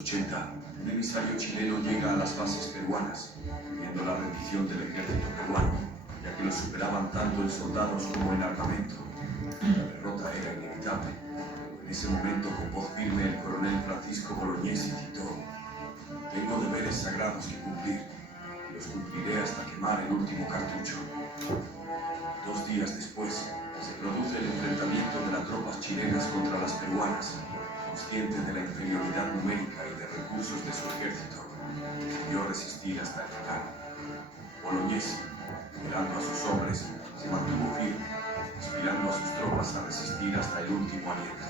80, un emisario chileno llega a las bases peruanas, viendo la rendición del ejército peruano, ya que lo superaban tanto en soldados como en armamento. La derrota era inevitable, pero en ese momento, con voz firme, el coronel Francisco Bolognesi gritó: tengo deberes sagrados que cumplir, y los cumpliré hasta quemar el último cartucho. 2 días después, se produce el enfrentamiento de las tropas chilenas contra las peruanas. Consciente de la inferioridad numérica y de recursos de su ejército, decidió resistir hasta el final. Bolognesi, liderando a sus hombres, se mantuvo firme, inspirando a sus tropas a resistir hasta el último aliento.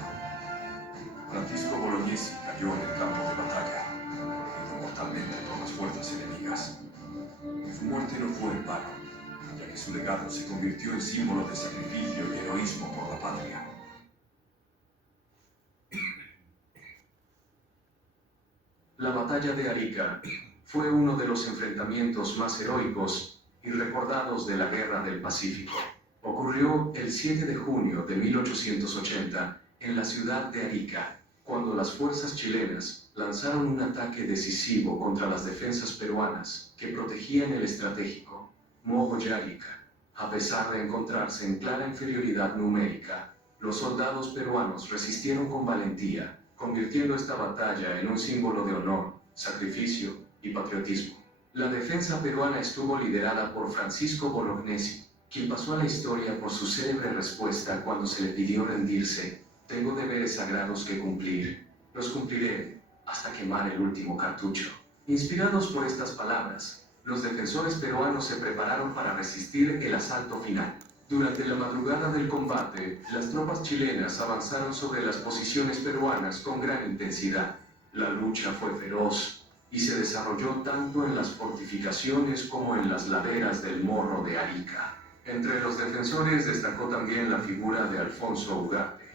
Francisco Bolognesi cayó en el campo de batalla, herido mortalmente por las fuerzas enemigas. Su muerte no fue en vano, ya que su legado se convirtió en símbolo de sacrificio y heroísmo por la patria. La batalla de Arica fue uno de los enfrentamientos más heroicos y recordados de la Guerra del Pacífico. Ocurrió el 7 de junio de 1880 en la ciudad de Arica, cuando las fuerzas chilenas lanzaron un ataque decisivo contra las defensas peruanas que protegían el estratégico Moho de Arica. A pesar de encontrarse en clara inferioridad numérica, los soldados peruanos resistieron con valentía, convirtiendo esta batalla en un símbolo de honor, sacrificio y patriotismo. La defensa peruana estuvo liderada por Francisco Bolognesi, quien pasó a la historia por su célebre respuesta cuando se le pidió rendirse: tengo deberes sagrados que cumplir, los cumpliré hasta quemar el último cartucho. Inspirados por estas palabras, los defensores peruanos se prepararon para resistir el asalto final. Durante la madrugada del combate, las tropas chilenas avanzaron sobre las posiciones peruanas con gran intensidad. La lucha fue feroz y se desarrolló tanto en las fortificaciones como en las laderas del Morro de Arica. Entre los defensores destacó también la figura de Alfonso Ugarte,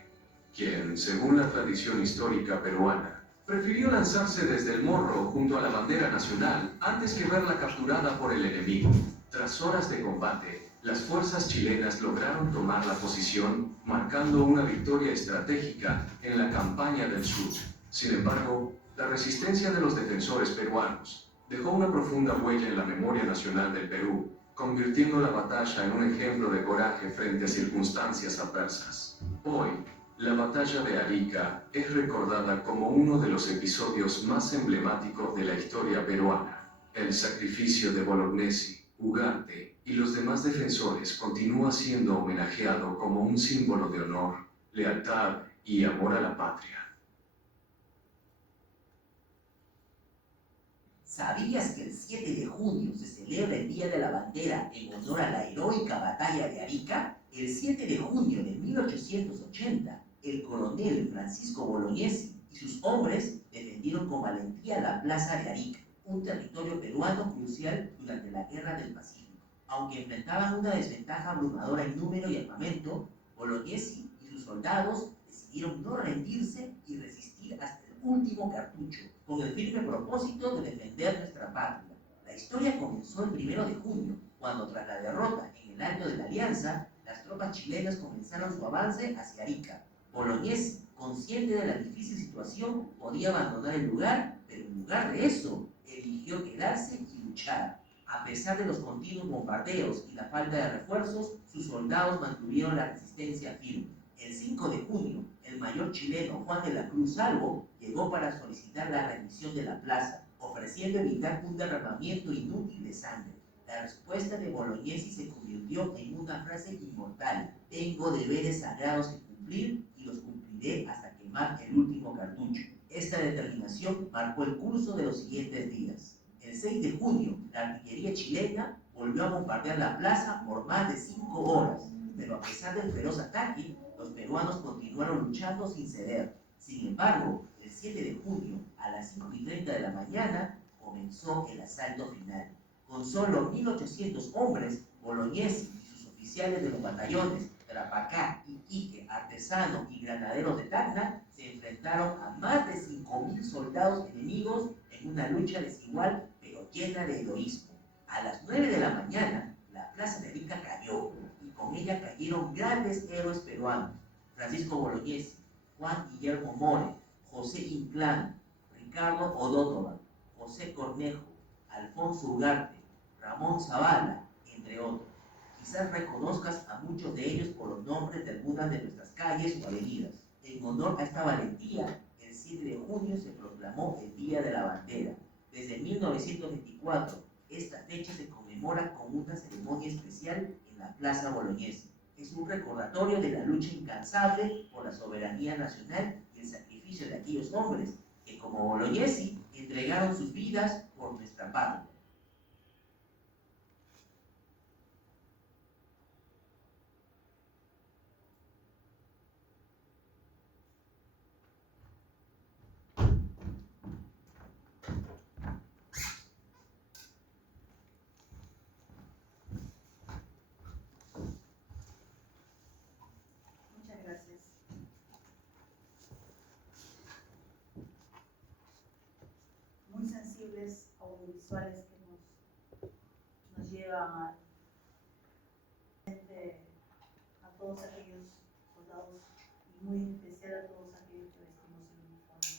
quien, según la tradición histórica peruana, prefirió lanzarse desde el morro junto a la bandera nacional antes que verla capturada por el enemigo. Tras horas de combate, las fuerzas chilenas lograron tomar la posición, marcando una victoria estratégica en la campaña del sur. Sin embargo, la resistencia de los defensores peruanos dejó una profunda huella en la memoria nacional del Perú, convirtiendo la batalla en un ejemplo de coraje frente a circunstancias adversas. Hoy, la batalla de Arica es recordada como uno de los episodios más emblemáticos de la historia peruana. El sacrificio de Bolognesi, Ugarte y los demás defensores continúa siendo homenajeado como un símbolo de honor, lealtad y amor a la patria. ¿Sabías que el 7 de junio se celebra el Día de la Bandera en honor a la heroica batalla de Arica? El 7 de junio de 1880, el coronel Francisco Bolognesi y sus hombres defendieron con valentía la plaza de Arica, un territorio peruano crucial durante la Guerra del Pacífico. Aunque enfrentaban una desventaja abrumadora en número y armamento, Bolognesi y sus soldados decidieron no rendirse y resistir hasta el último cartucho, con el firme propósito de defender nuestra patria. La historia comenzó el 1 de junio, cuando tras la derrota en el Alto de la Alianza, las tropas chilenas comenzaron su avance hacia Arica. Bolognesi, consciente de la difícil situación, podía abandonar el lugar, pero en lugar de eso, eligió quedarse y luchar. A pesar de los continuos bombardeos y la falta de refuerzos, sus soldados mantuvieron la resistencia firme. El 5 de junio, el mayor chileno Juan de la Cruz Salvo llegó para solicitar la rendición de la plaza, ofreciendo evitar un derramamiento inútil de sangre. La respuesta de Bolognesi se convirtió en una frase inmortal: tengo deberes sagrados que cumplir y los cumpliré hasta quemar el último cartucho. Esta determinación marcó el curso de los siguientes días. El 6 de junio, la artillería chilena volvió a bombardear la plaza por más de 5 horas, pero a pesar del feroz ataque, los peruanos continuaron luchando sin ceder. Sin embargo, el 7 de junio, a las 5:30 de la mañana, comenzó el asalto final. Con solo 1.800 hombres, Bolognesi y sus oficiales de los batallones Tarapacá, Iquique, Artesano y Granaderos de Tacna se enfrentaron a más de 5.000 soldados enemigos en una lucha desigual pero llena de heroísmo. A las 9 de la mañana, la plaza de Arica cayó, y con ella cayeron grandes héroes peruanos: Francisco Bolognesi, Juan Guillermo More, José Inclán, Ricardo Odótoba, José Cornejo, Alfonso Ugarte, Ramón Zavala, entre otros. Quizás reconozcas a muchos de ellos por los nombres de algunas de nuestras calles o avenidas. En honor a esta valentía, el 7 de junio se proclamó el Día de la Bandera. Desde 1924, esta fecha se conmemora con una ceremonia especial en la Plaza Bolognesi. Es un recordatorio de la lucha incansable por la soberanía nacional y el sacrificio de aquellos hombres que, como Bolognesi, entregaron sus vidas por nuestra patria. Muchas gracias. Muy sensibles audiovisuales que nos llevan a todos aquellos soldados y muy en especial a todos aquellos que vestimos el uniforme.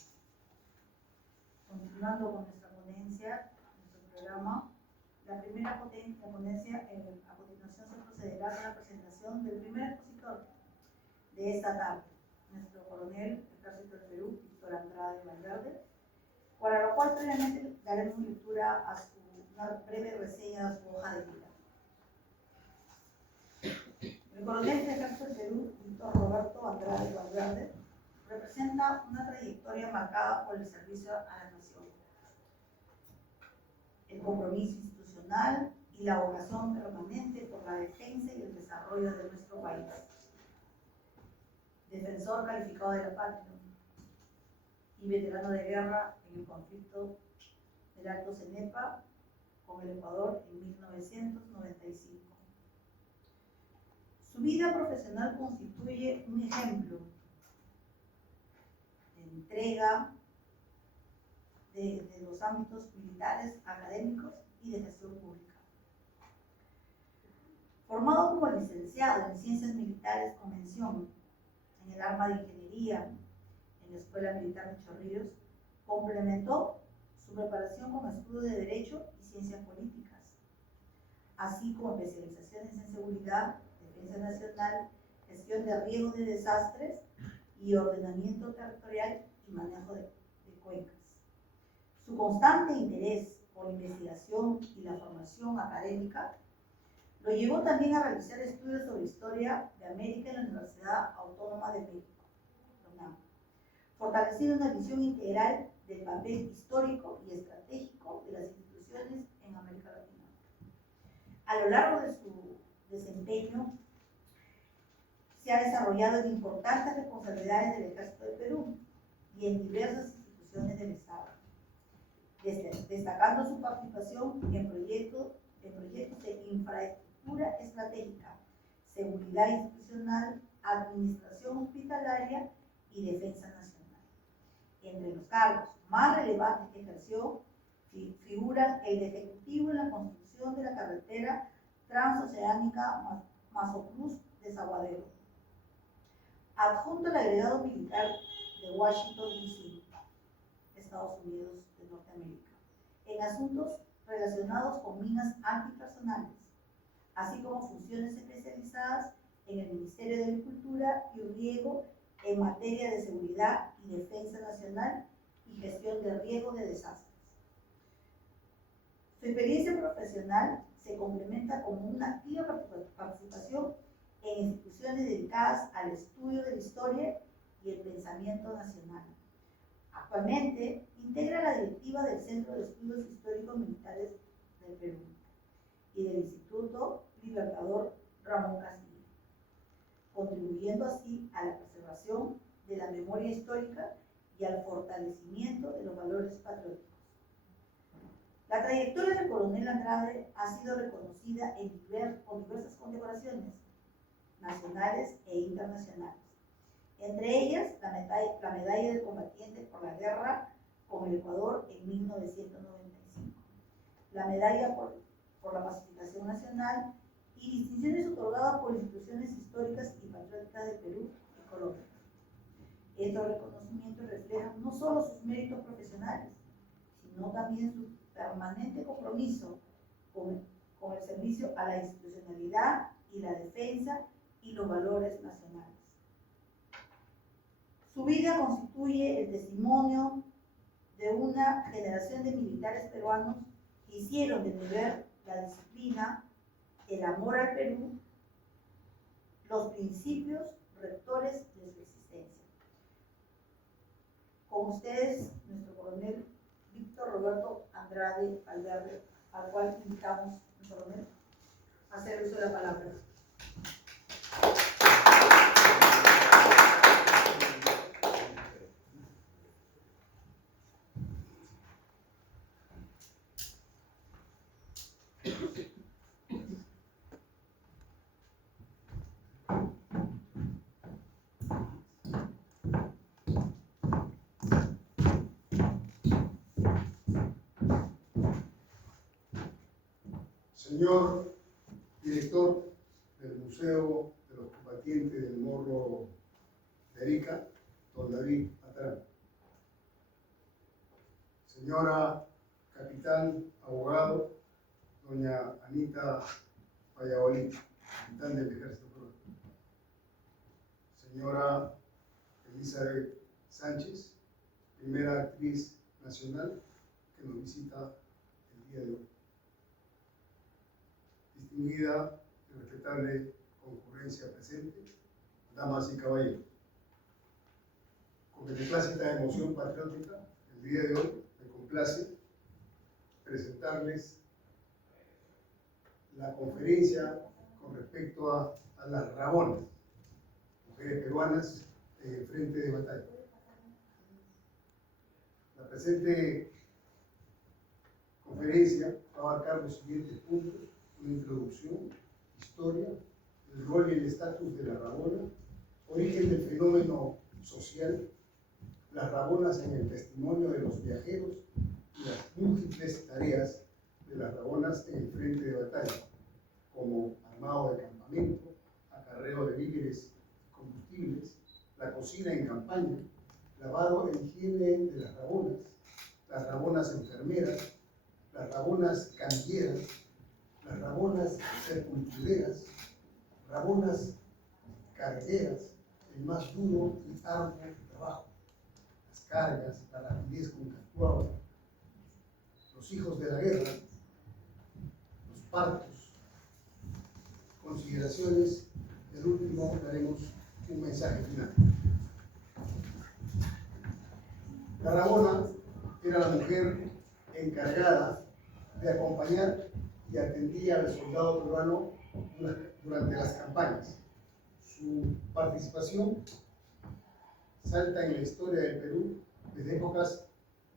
Continuando con nuestra ponencia, nuestro programa, la primera ponencia, a continuación se procederá a la presentación del primer expositor de esta tarde, nuestro coronel Ejército del Perú, Víctor Andrade Valverde, para lo cual previamente daremos lectura a una breve reseña de su hoja de vida. El coronel del Ejército del Perú, Víctor Roberto Andrade Valverde, representa una trayectoria marcada por el servicio a la nación, el compromiso institucional y la vocación permanente por la defensa y el desarrollo de nuestro país. Defensor calificado de la patria y veterano de guerra en el conflicto del Alto Cenepa con el Ecuador en 1995. Su vida profesional constituye un ejemplo de entrega de los ámbitos militares, académicos y de gestión pública. Formado como licenciado en Ciencias Militares con mención en el arma de Ingeniería en la Escuela Militar de Chorrillos, complementó su preparación con estudios de Derecho y Ciencias Políticas, así como especializaciones en seguridad, defensa nacional, gestión de riesgos de desastres y ordenamiento territorial y manejo de cuencas. Su constante interés por la investigación y la formación académica lo llevó también a realizar estudios sobre historia de América en la Universidad Autónoma de México, UNAM, fortaleciendo una visión integral del papel histórico y estratégico de las instituciones en América Latina. A lo largo de su desempeño, se ha desarrollado en importantes responsabilidades del Ejército del Perú y en diversas instituciones del Estado, destacando su participación en proyectos de infraestructura estratégica, seguridad institucional, administración hospitalaria y defensa nacional. Entre los cargos más relevantes que ejerció figuran el de ejecutivo en la construcción de la carretera transoceánica Mazocruz-Desaguadero, adjunto al agregado militar de Washington, D.C., Estados Unidos de Norteamérica, en asuntos relacionados con minas antipersonales, así como funciones especializadas en el Ministerio de Agricultura y Riego en materia de seguridad y defensa nacional y gestión de riesgos de desastres. Su experiencia profesional se complementa con una activa participación en instituciones dedicadas al estudio de la historia y el pensamiento nacional. Actualmente integra la directiva del Centro de Estudios Históricos Militares del Perú y del Instituto Libertador Ramón Castillo, contribuyendo así a la preservación de la memoria histórica y al fortalecimiento de los valores patrióticos. La trayectoria del coronel Andrade ha sido reconocida con diversas condecoraciones nacionales e internacionales, entre ellas la medalla del combatiente por la guerra con el Ecuador en 1995, la medalla por la pacificación nacional y distinciones otorgadas por instituciones históricas y patrióticas de Perú y Colombia. Estos reconocimientos reflejan no solo sus méritos profesionales, sino también su permanente compromiso con el servicio a la institucionalidad y la defensa y los valores nacionales. Su vida constituye el testimonio de una generación de militares peruanos que hicieron del deber, la disciplina, el amor al Perú, los principios rectores de su existencia. Con ustedes, nuestro coronel Víctor Roberto Andrade Valverde, al cual invitamos, nuestro coronel, a hacer uso de la palabra. Señor director del Museo de los Combatientes del Morro de Arica, don David Atrán. Señora capitán abogado, doña Anita Valladolid, capitán del Ejército Peruano. Señora Elizabeth Sánchez, primera actriz nacional que nos visita el día de hoy. Distinguida y respetable concurrencia presente, damas y caballeros. Con beneplácita emoción patriótica, el día de hoy me complace presentarles la conferencia con respecto a las Rabonas, mujeres peruanas en el frente de batalla. La presente conferencia va a abarcar los siguientes puntos: una introducción, historia, el rol y el estatus de la Rabona, origen del fenómeno social, las Rabonas en el testimonio de los viajeros y las múltiples tareas de las Rabonas en el frente de batalla, como armado de campamento, acarreo de víveres y combustibles, la cocina en campaña, lavado e higiene de las Rabonas enfermeras, las Rabonas canilleras, las Rabonas sepultureras, Rabonas cargueras, el más duro y arduo trabajo, las cargas, la rapidez con que actuaban, los hijos de la guerra, los partos, consideraciones, y al último daremos un mensaje final. La Rabona era la mujer encargada de acompañar y atendía al soldado peruano durante las campañas. Su participación salta en la historia del Perú desde épocas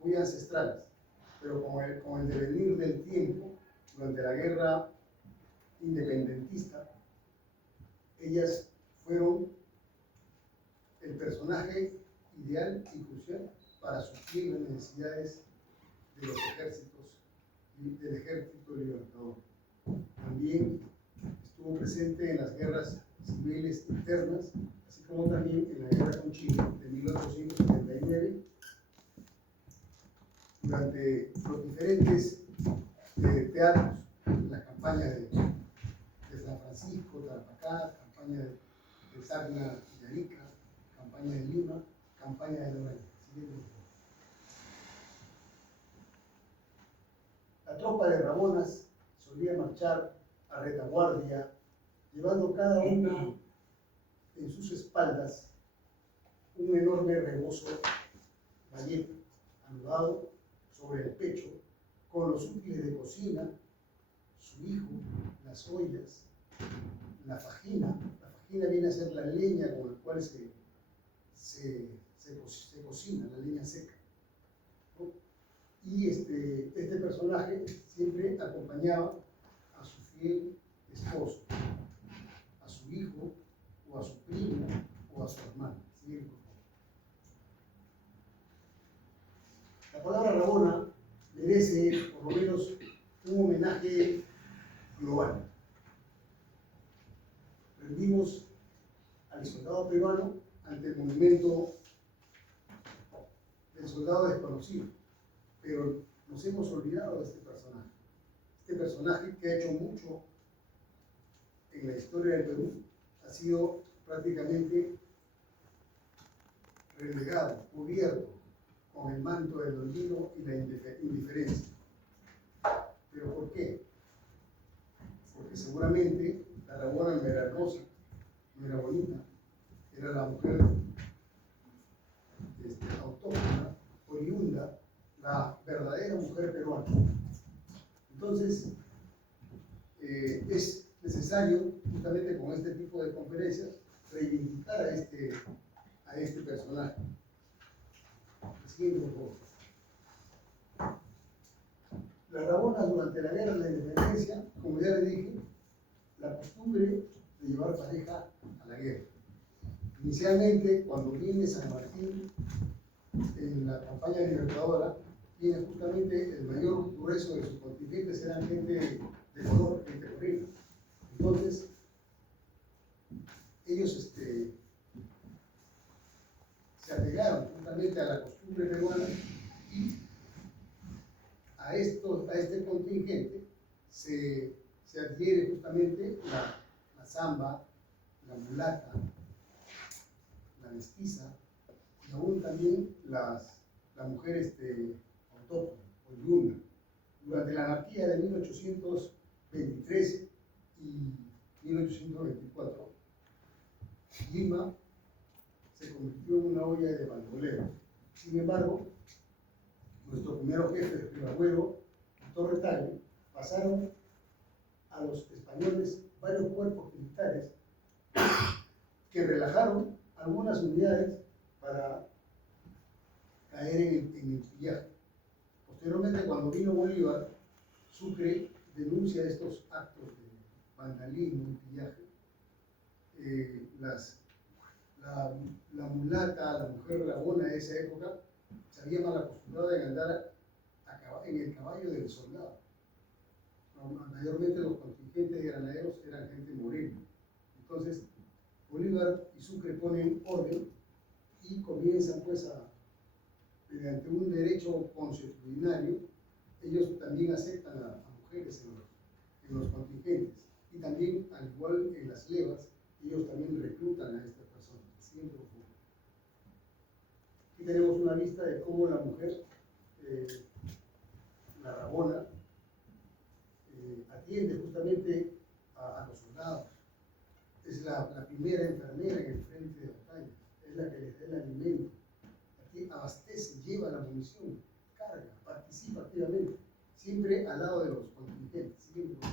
muy ancestrales, pero con el devenir del tiempo, durante la guerra independentista, ellas fueron el personaje ideal y crucial para suplir las necesidades de los ejércitos y del Ejército Libertador. También estuvo presente en las guerras civiles internas, así como también en la guerra con Chile de 1879, durante los diferentes teatros, la campaña de San Francisco, Tarapacá, campaña de Tacna y Arica, campaña de Lima, campaña de Loreto. La tropa de Rabonas solía marchar a retaguardia, llevando cada una en sus espaldas un enorme rebozo bayeta, anudado sobre el pecho, con los útiles de cocina, su hijo, las ollas, la fajina. La fajina viene a ser la leña con la cual se cocina, la leña seca, ¿no? Y este personaje siempre acompañaba a su fiel esposo, a su hijo, o a su primo, o a su hermano. ¿Sí? La palabra Rabona merece por lo menos un homenaje global. Rendimos al soldado peruano ante el monumento nos hemos olvidado de este personaje. Este personaje que ha hecho mucho en la historia del Perú ha sido prácticamente relegado, cubierto con el manto del olvido y la indiferencia. ¿Pero por qué? Porque seguramente la Rabona no era hermosa, no era bonita, era la mujer autóctona, oriunda, la verdadera mujer peruana. Entonces, es necesario, justamente con este tipo de conferencias, reivindicar a este personaje. Siguiente, por favor. La Rabona, durante la guerra de la independencia, como ya le dije, la costumbre de llevar pareja a la guerra. Inicialmente, cuando viene San Martín en la campaña libertadora, viene justamente el mayor grueso de sus contingentes, eran gente de color, gente morena. Entonces, ellos se apegaron justamente a la costumbre peruana y a este contingente se adhiere justamente la zamba, la mulata, la mestiza y aún también la mujer autóctona, oriunda. Durante la anarquía de 1823 y 1824, Lima se convirtió en una olla de bandolero. Sin embargo, nuestros primeros jefes, Rivagüero y Torre, pasaron a los españoles varios cuerpos militares que relajaron algunas unidades para caer en el pillaje. Posteriormente, cuando vino Bolívar, Sucre denuncia estos actos de vandalismo y pillaje. La mulata, la mujer rabona de esa época, se había mal acostumbrado a andar en el caballo del soldado. Mayormente los contingentes de granaderos eran gente morena. Entonces, Bolívar y Sucre ponen orden y comienzan pues mediante un derecho consuetudinario, ellos también aceptan a mujeres en los contingentes. Y también, al igual en las levas, ellos también reclutan a estas personas. Siempre ocurre. Aquí tenemos una lista de cómo la mujer, la Rabona, atiende justamente a los soldados. Es la primera enfermera en el frente de batalla, es la que les da el alimento, aquí abastece, lleva la munición, carga, participa activamente, siempre al lado de los contingentes. Siempre.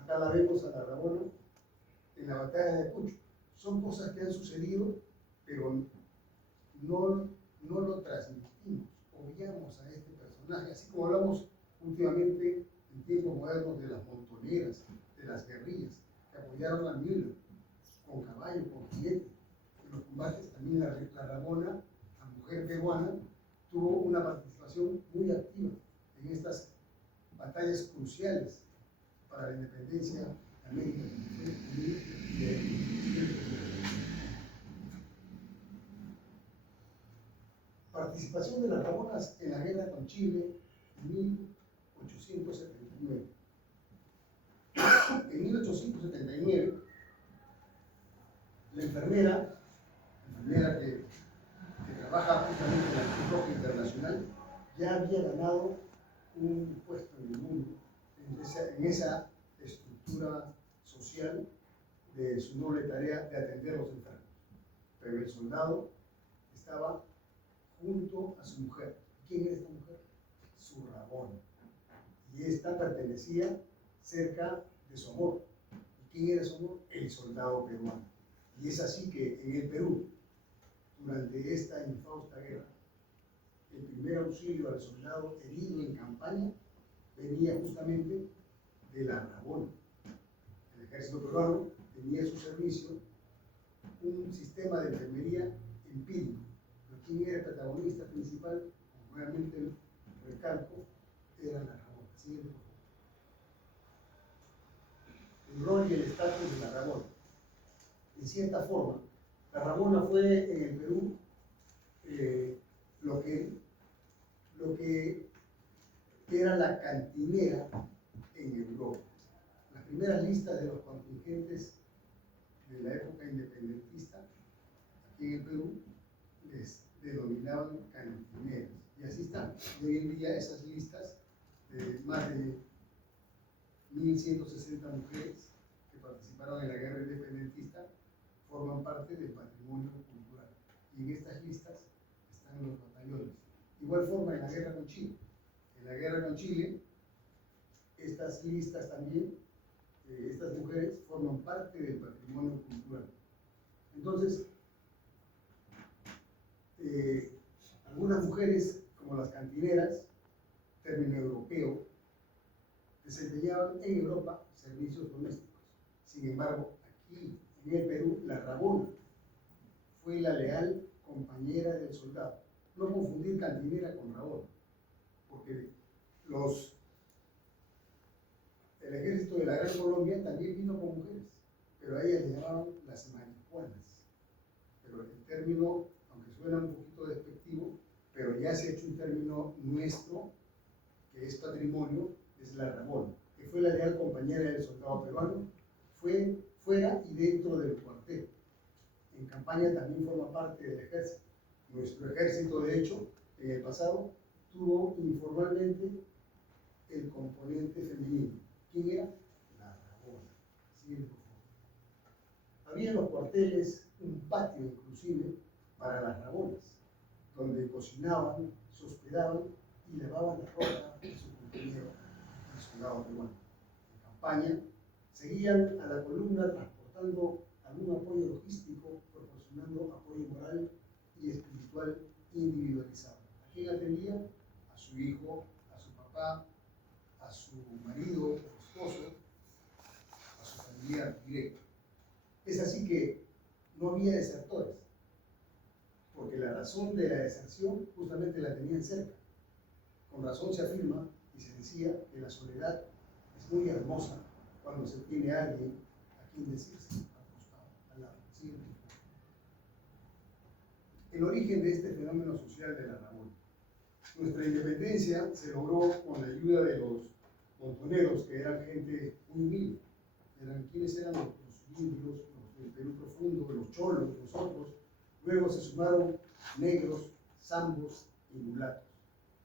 Acá la vemos a la Rabona en la batalla de Ayacucho. Son cosas que han sucedido, pero no lo transmitimos, obviamos a este personaje, así como hablamos últimamente en tiempos modernos de las montoneras, de las guerrillas, que apoyaron a Müller con caballo, con jinete. En los combates también la Rabona, la mujer peruana, tuvo una participación muy activa en estas batallas cruciales para la independencia de América. Participación de las Rabonas en la guerra con Chile en 1879. En 1879, la enfermera que trabaja justamente en la Cruz Roja Internacional, ya había ganado un puesto en el mundo, en esa estructura social de su noble tarea de atender a los enfermos. Pero el soldado estaba junto a su mujer. ¿Quién era esta mujer? Su Rabona. Y esta pertenecía cerca de su amor. ¿Y quién era su amor? El soldado peruano. Y es así que en el Perú, durante esta infausta guerra, el primer auxilio al soldado herido en campaña venía justamente de la Rabona. El ejército peruano tenía a su servicio un sistema de enfermería empírico. Pero ¿quién era el protagonista principal? Nuevamente el recalco, era la Rabona. Siguiente, por favor. El rol y el estatus de la Rabona. En cierta forma, la Rabona fue en el Perú lo que era la cantinera en Europa. Las primeras listas de los contingentes de la época independentista aquí en el Perú les denominaban cantineras. Y así están. Y hoy en día esas listas de más de 1.160 mujeres que participaron en la guerra independentista forman parte del patrimonio cultural. Y en estas listas están los batallones. Igual forma en la guerra con Chile. En la guerra con Chile, estas listas también, estas mujeres forman parte del patrimonio cultural. Entonces, algunas mujeres, como las cantineras, término europeo, desempeñaban en Europa servicios domésticos. Sin embargo, aquí en el Perú, la rabona fue la leal compañera del soldado. No confundir cantinera con rabona, porque el ejército de la Gran Colombia también vino con mujeres, pero a ellas le llamaban las marihuanas. Pero el término, aunque suena un poquito despectivo, pero ya se ha hecho un término nuestro, que es patrimonio, es la rabona, que fue la leal compañera del soldado peruano, fue fuera y dentro del cuartel. En campaña también forma parte del ejército. Nuestro ejército, de hecho, en el pasado, tuvo informalmente el componente femenino. ¿Quién era? La rabona. Siguiente, por favor. Había en los cuarteles un patio, inclusive, para las rabonas, donde cocinaban, se hospedaban y lavaban la ropa de su compañero, el soldado peruano. En campaña, seguían a la columna transportando algún apoyo logístico, proporcionando apoyo moral y espiritual individualizado. ¿A quién atendía? A su hijo, a su papá, a su marido, a su esposo, a su familiar directo. Es así que no había desertores, porque la razón de la deserción justamente la tenían cerca. Con razón se afirma y se decía que la soledad es muy hermosa cuando se tiene a alguien a quien decirse al costado, al lado. Siguiente. El origen de este fenómeno social de la rabona. Nuestra independencia se logró con la ayuda de los montoneros, que eran gente muy humilde. ¿Quiénes eran los indios, los del Perú profundo, los cholos, nosotros? Luego se sumaron negros, zambos y mulatos.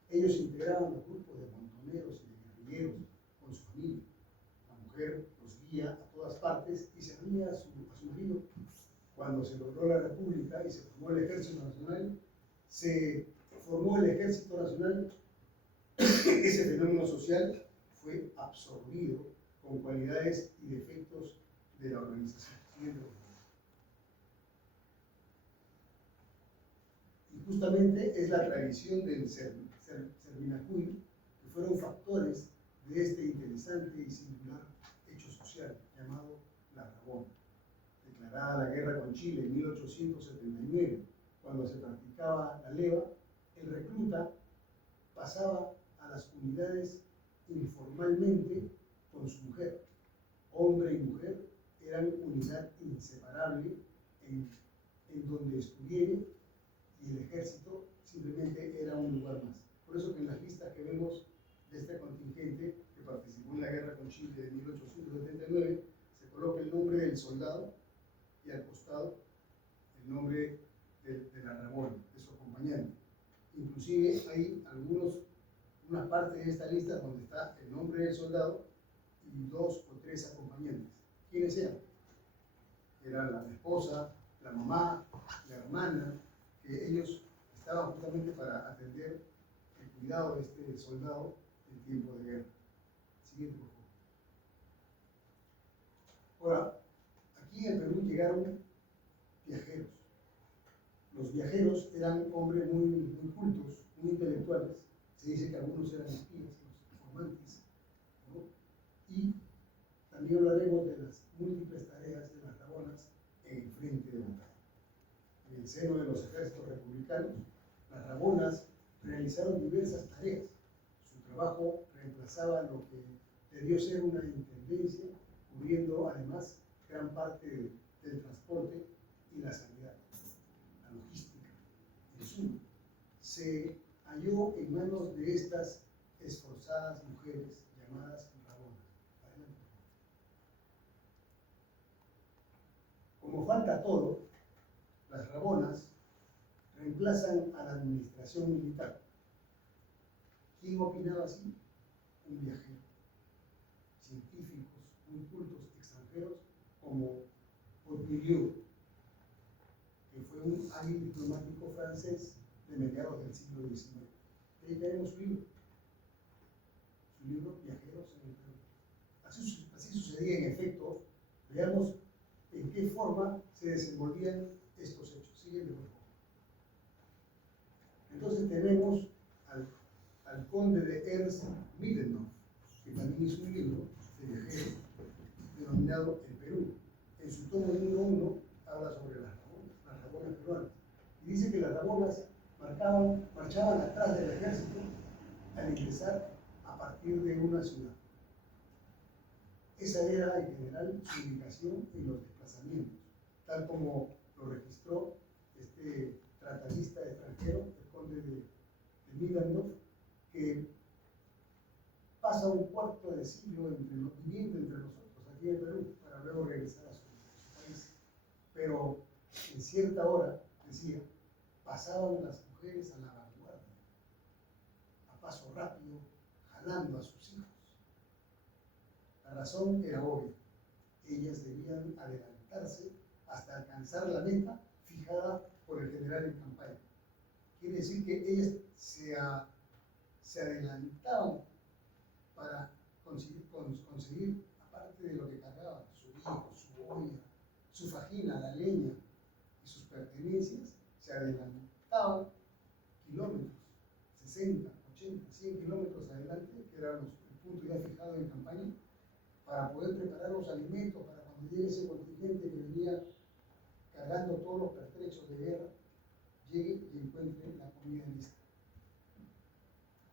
Ellos integraban los grupos de montoneros y de guerrilleros con su familia. La mujer los guía a todas partes y se unía a su marido. Cuando se logró la República y se formó el Ejército Nacional, ese fenómeno social fue absorbido con cualidades y defectos de la organización. Y justamente es la tradición del Servinacuy que fueron factores de este interesante y singular hecho social llamado la rabona. Declarada la guerra con Chile en 1879, cuando se practicaba la leva, el recluta pasaba a las unidades informalmente con su mujer. Hombre y mujer eran unidad inseparable en donde estuviere, y el ejército simplemente era un lugar más. Por eso que en las listas que vemos de este contingente que participó en la guerra con Chile de 1879, se coloca el nombre del soldado y al costado el nombre de la rabona, de su acompañante. Inclusive hay unas partes de esta lista donde está el nombre del soldado y 2 o 3 acompañantes. ¿Quiénes eran? Era la esposa, la mamá, la hermana, que ellos estaban justamente para atender el cuidado de este soldado en tiempo de guerra. Siguiente, por favor. Ahora, aquí en Perú llegaron viajeros. Los viajeros eran hombres muy cultos, muy intelectuales. Se dice que algunos eran espías, los informantes, ¿no? Y también hablaremos de las múltiples tareas de las rabonas en el frente de batalla. En el seno de los ejércitos republicanos, las rabonas realizaron diversas tareas. Su trabajo reemplazaba lo que debió ser una intendencia, cubriendo además gran parte del transporte y la sanidad, la logística. En suma, se halló en manos de estas esforzadas osadas mujeres llamadas rabonas. Adelante. Como falta todo, las rabonas reemplazan a la administración militar. ¿Quién opinaba así? Un viajero. Científicos muy cultos extranjeros como Pompidou, que fue un hábil diplomático francés de mediados del siglo XIX. Ahí tenemos su libro Viajeros en el Perú. Así sucedía en efecto. Veamos en qué forma se desenvolvían estos hechos. Sígueme, por favor. Entonces tenemos al conde de Ernst Middendorf, que también hizo un libro de viajeros denominado El Perú. En su tomo número 1 habla sobre las rabonas peruanas. Y dice que las rabonas marchaban atrás del ejército al ingresar a partir de una ciudad. Esa era en general su indicación en los desplazamientos, tal como lo registró este tratadista extranjero, el conde de Middendorf, que pasa un cuarto de siglo viviendo entre nosotros aquí en Perú, para luego regresar a su país. Pero en cierta hora, decía, pasaban las mujeres a la vanguardia, a paso rápido, jalando a sus hijos. La razón era obvia. Ellas debían adelantarse hasta alcanzar la meta fijada por el general en campaña. Quiere decir que ellas se adelantaban para conseguir, aparte de lo que cargaban, su hijo, su olla, su fajina, la leña y sus pertenencias, se adelantaban kilómetros, 60, 80, 100 kilómetros adelante, que era el punto ya fijado en campaña, para poder preparar los alimentos para cuando llegue ese contingente que venía cargando todos los pertrechos de guerra, llegue y encuentre la comida lista.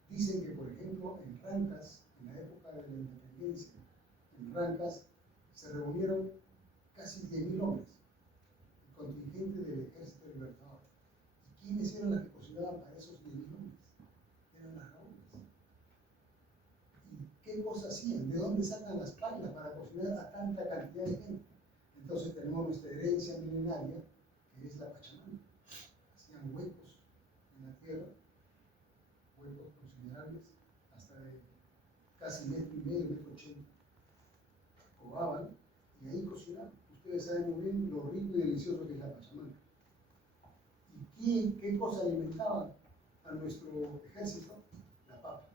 Dicen que, por ejemplo, en Rancas, en la época de la independencia, en Rancas se reunieron casi 10.000 hombres, el contingente del Ejército Libertador. ¿Y quiénes eran las que cocinaban para esos 10.000 hombres? Eran las rabonas. ¿Y qué cosas hacían? ¿De dónde sacan las palas para cocinar a tanta cantidad de gente? Entonces tenemos nuestra herencia milenaria, que es la Pachamama. Hacían huecos en la tierra, huecos considerables, hasta de casi 1,5 metros, 1,80 metros. Cobaban y ahí cocinaban. Ustedes saben muy bien lo rico y delicioso que es la Pachamama. ¿Y qué cosa alimentaban a nuestro ejército? La papa.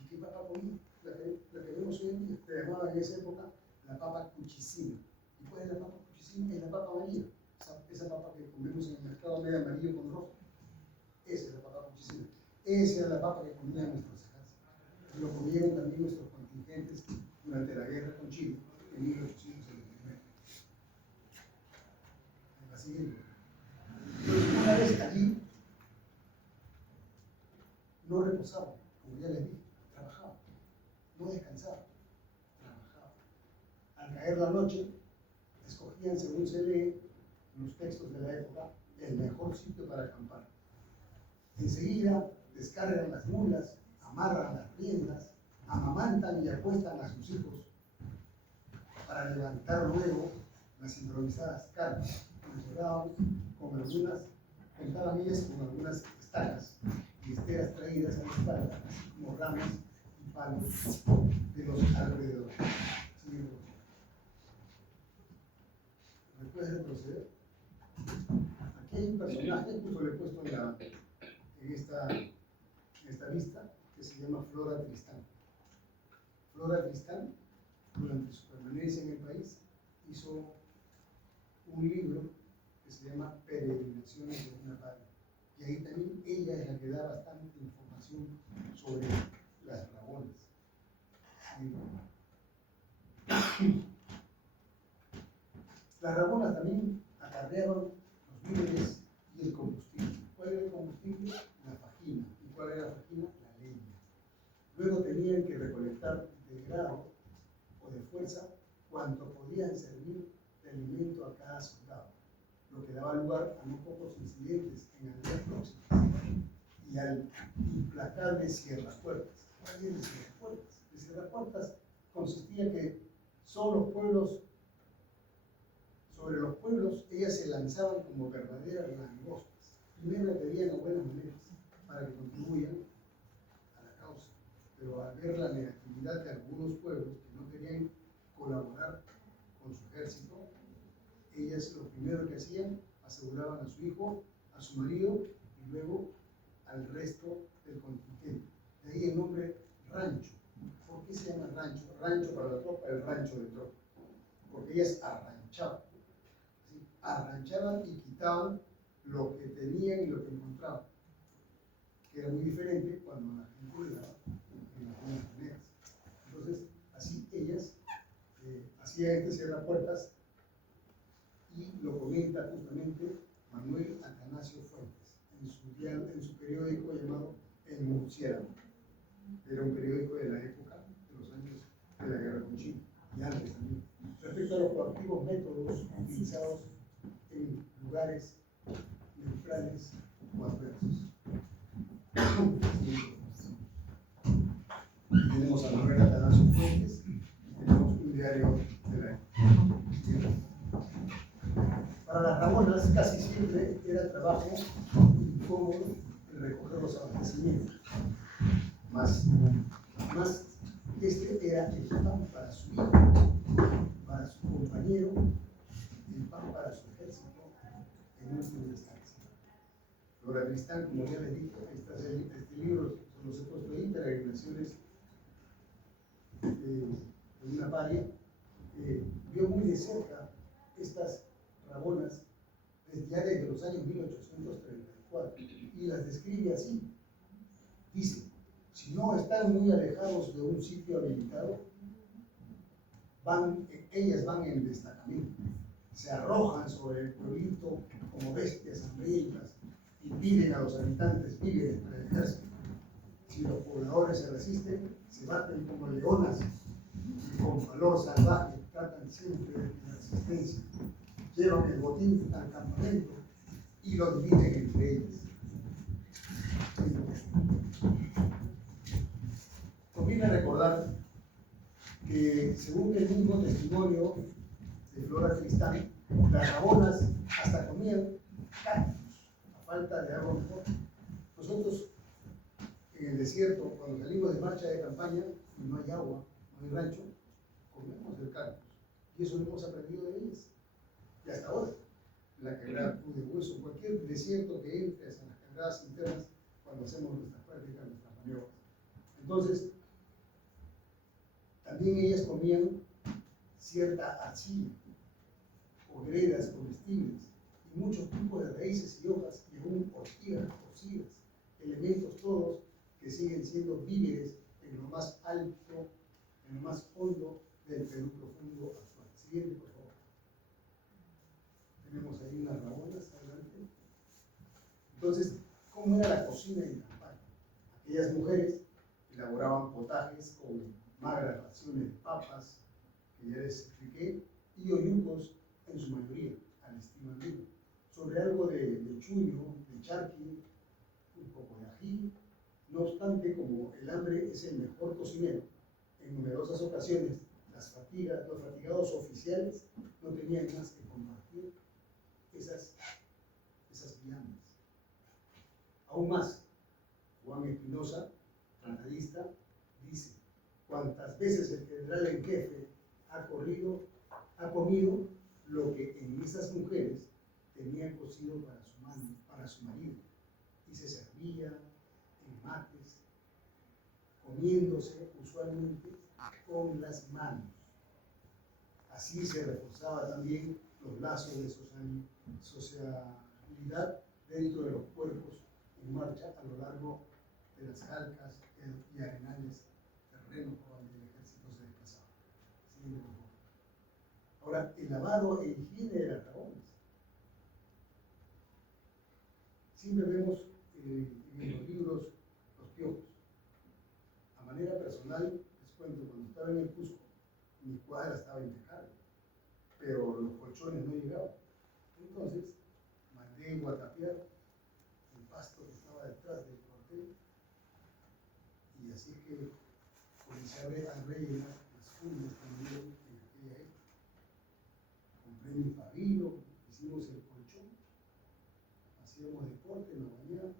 ¿Y qué papa comía? La que vemos hoy en día, que llamaba en esa época la papa cuchicina. ¿Y cuál es la papa cuchicina? Es la papa amarilla. Esa papa que comemos en el mercado medio amarillo con rojo. Esa es la papa cuchicina. Esa era la papa que comían nuestros ejércitos. Lo comieron también nuestros contingentes durante la guerra con Chile en 1879. En la siguiente. Entonces, una vez allí, no reposaban, como ya les dije, trabajaban, no descansaban, trabajaban. Al caer la noche, escogían, según se lee en los textos de la época, el mejor sitio para acampar. Enseguida descargan las mulas, amarran las riendas, amamantan y acuestan a sus hijos para levantar luego las improvisadas cargas. Llegaban con algunas, contaban ellas con algunas estacas y esteras traídas a la espalda, así como ramas y palos de los alrededores. ¿Sí? ¿Me puedes retroceder? Aquí hay un personaje, justo le he puesto en esta lista, que se llama Flora Tristán. Flora Tristán, durante su permanencia en el país, hizo un libro que se llama Peregrinaciones de una Patria. Y ahí también ella es la que da bastante información sobre las rabonas. Las rabonas también acarreaban los víveres y el combustible. ¿Cuál era el combustible? La fajina. ¿Y cuál era la fajina? La leña. Luego tenían que recolectar de grado o de fuerza cuanto podían servir de alimento a cada soldado, lo que daba lugar a no pocos incidentes en aldeas próximas y al implacable cierrapuertas. ¿Cuál es el cierrapuertas? puertas consistía que sobre los pueblos, ellas se lanzaban como verdaderas langostas. Primero le pedían las buenas maneras para que contribuyan a la causa, pero al ver la negatividad de algunos pueblos que no querían colaborar con su ejército, ellas lo primero que hacían, aseguraban a su hijo, a su marido y luego al resto del contingente. De ahí el nombre rancho. ¿Por qué se llama rancho? Rancho para la tropa, el rancho de tropa. Porque ellas arranchaban. ¿Sí? Arranchaban y quitaban lo que tenían y lo que encontraban. Que era muy diferente cuando la gente le daba en las buenas maneras. Entonces, así ellas hacían este cerrapuertas y lo comenta justamente Manuel Atanasio Fuentes en su periódico llamado El Murciélago. Era un periódico de la época de los años de la guerra con Chile y antes también. Respecto a los proactivos métodos utilizados en lugares neutrales o adversos. Tenemos a Manuel Atanasio Fuentes, tenemos un diario de la época. Para las rabonas casi siempre era trabajo incómodo el recoger los abastecimientos. Más este era el pan para su hijo, para su compañero, el pan para su ejército en última instancia. Lora Tristán, como ya les dije, este libro se los he puesto ahí, Peregrinaciones de una paria, vio muy de cerca estas rabonas ya desde los años 1834 y las describe así. Dice, si no están muy alejados de un sitio habilitado, ellas van en destacamento, se arrojan sobre el pueblito como bestias hambrientas y piden a los habitantes víveres para el ejército. Si los pobladores se resisten, se baten como leonas y con valor salvaje tratan siempre de la resistencia. Llevan el botín al campamento y lo dividen entre ellas. Conviene recordar que, según el mismo testimonio de Flora Tristán, las rabonas hasta comían cactus a falta de agua mejor. Nosotros, en el desierto, cuando salimos de marcha de campaña y no hay agua, no hay rancho, comemos el cactus. Y eso lo hemos aprendido de ellas. Y hasta ahora, la quebrada de Hueso, cualquier desierto que entres en las quebradas internas, cuando hacemos nuestras prácticas, nuestras maniobras. Entonces, también ellas comían cierta arcilla, o gredas comestibles, y muchos tipos de raíces y hojas, y aún ortigas cocidas, elementos todos que siguen siendo víveres en lo más alto, en lo más hondo del Perú profundo actual. Siguiente, por favor. Tenemos ahí unas rabonas adelante. Entonces, ¿cómo era la cocina en campaña? Aquellas mujeres elaboraban potajes con magras raciones de papas, que ya les expliqué, y oyucos en su mayoría, al estilo antiguo, sobre algo de chuño, de charqui, un poco de ají. No obstante, como el hambre es el mejor cocinero, en numerosas ocasiones los fatigados oficiales no tenían más que compartir esas viandas. Aún más, Juan Espinosa, tratadista, dice: cuantas veces el general en jefe ha comido lo que en esas mujeres tenía cocido para su marido, y se servía en mates, comiéndose usualmente con las manos. Así se reforzaba también los lazos de sociabilidad dentro de los cuerpos en marcha a lo largo de las calcas y arenales terrenos por donde el ejército se desplazaba. ¿Sí? Ahora, el lavado e higiene de las rabonas. Siempre vemos en los libros los piojos. A manera personal, les cuento, cuando estaba en el Cusco, mi cuadra estaba impecable, pero los colchones no llegaban. Entonces, mandé guatapear el pasto que estaba detrás del cuartel, y así que, con comencé a rellenar las fundas también en aquella época. Compré mi pabilo, hicimos el colchón, hacíamos deporte, nos bañamos.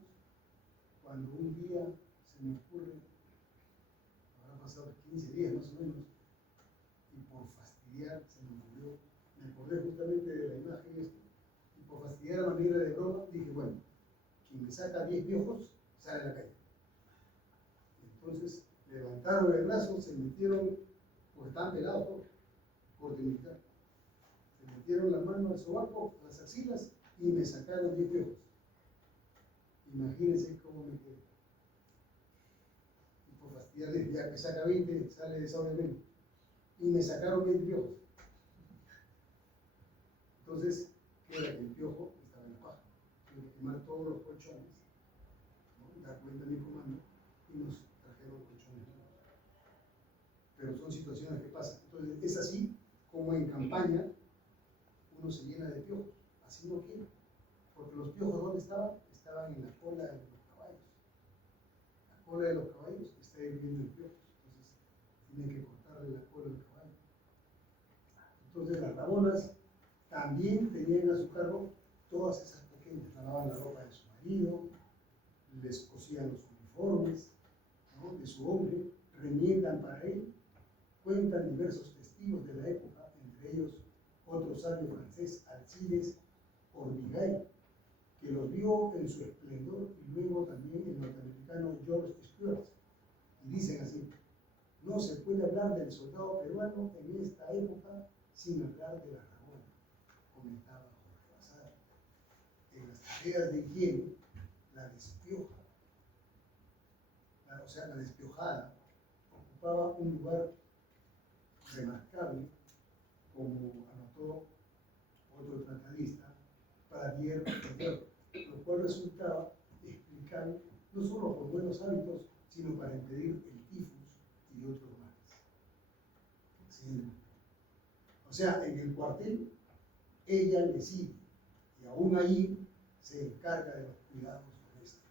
Cuando un día se me ocurre, habrá pasado 15 días más o menos, y por fastidiar se me ocurrió, me acordé justamente de la imagen esta, y por fastidiar a manera de broma, dije, bueno, quien me saca 10 piojos, sale a la calle. Entonces, levantaron el brazo, se metieron, porque estaban pelados todos, corte militar. Se metieron la mano al sobaco, a las axilas, y me sacaron 10 piojos. Imagínense cómo me quedé. Y por fastidiarles, ya que saca 20, sale de sobre menos. Y me sacaron 20 piojos. Entonces, ¿qué era? El piojo estaba en la paja. Tuve que quemar todos los colchones, ¿no? Dar cuenta de mi comando, y nos trajeron colchones nuevos. Pero son situaciones que pasan. Entonces, es así como en campaña uno se llena de piojos. Así no quiere. Porque los piojos, ¿dónde estaban? Estaban en la cola de los caballos. La cola de los caballos está hirviendo en piojos. Entonces, tienen que cortarle la cola del caballo. Entonces, las rabonas también tenían a su cargo todas esas pequeñas. Lavaban la ropa de su marido, les cosían los uniformes, ¿no?, de su hombre, remiendan para él. Cuentan diversos testigos de la época, entre ellos otro sabio francés, Alcides Ordigay, que los vio en su esplendor, y luego también el norteamericano George Stuart. Y dicen así: no se puede hablar del soldado peruano en esta época sin hablar de la rabona, comentaba Jorge Basada. En las tareas de higiene, la despioja, o sea, la despiojada, ocupaba un lugar remarcable, como anotó otro tratadista, para Pierre Roger, lo cual resultaba explicable no solo por buenos hábitos, sino para impedir el tifus y otros males. ¿Sí? O sea, en el cuartel ella le sigue, y aún ahí se encarga de los cuidados domésticos.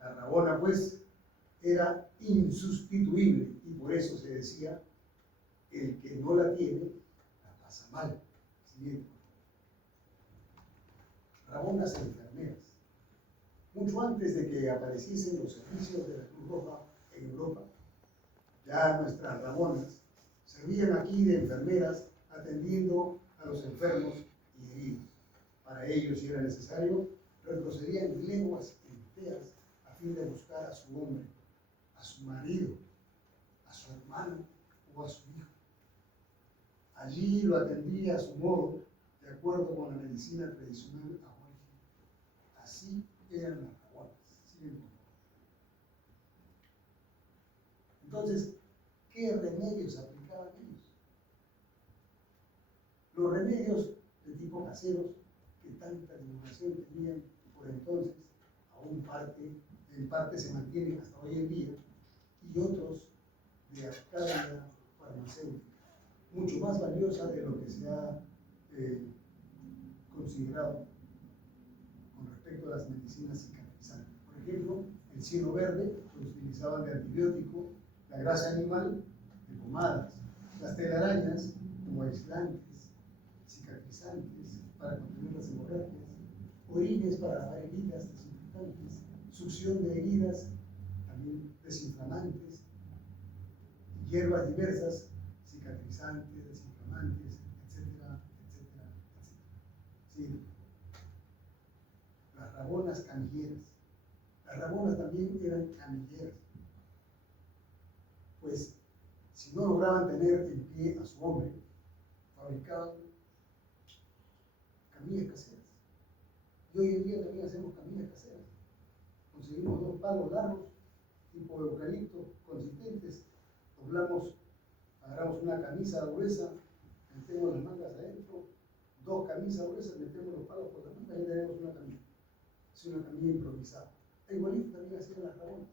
La rabona, pues, era insustituible, y por eso se decía: el que no la tiene, la pasa mal. Siguiente. Rabonas enfermeras. Mucho antes de que apareciesen los servicios de la Cruz Roja en Europa, ya nuestras rabonas servían aquí de enfermeras atendiendo a los enfermos y heridos. Para ello, si era necesario, retrocedían leguas enteras a fin de buscar a su hombre, a su marido, a su hermano o a su hijo. Allí lo atendía a su modo, de acuerdo con la medicina tradicional aborigen. Así eran las rabonas. Entonces, ¿qué remedios aplicaban ellos? Los remedios de tipo caseros, que tanta divulgación tenían por entonces, aún en parte se mantienen hasta hoy en día, y otros de Arcadia farmacéutica, mucho más valiosa de lo que se ha considerado con respecto a las medicinas cicatrizantes. Por ejemplo, el cieno verde lo utilizaban de antibiótico, la grasa animal de pomadas, las telarañas como aislantes, cicatrizantes para contener las hemorragias, orines para lavar heridas, desinfectantes, succión de heridas, también desinflamantes, hierbas diversas, cicatrizantes, desinflamantes, etcétera, etcétera, etcétera. Sí. Las rabonas camilleras. Las rabonas también eran camilleras, pues si no lograban tener en pie a su hombre, fabricaban camillas caseras. Y hoy en día también hacemos camillas caseras. Conseguimos 2 palos largos, tipo eucalipto, consistentes, doblamos, agarramos una camisa gruesa, metemos las mangas adentro, 2 camisas gruesas, metemos los palos por las mangas y ya tenemos una camilla. Es una camilla improvisada. Igualito también hacían las rabonas.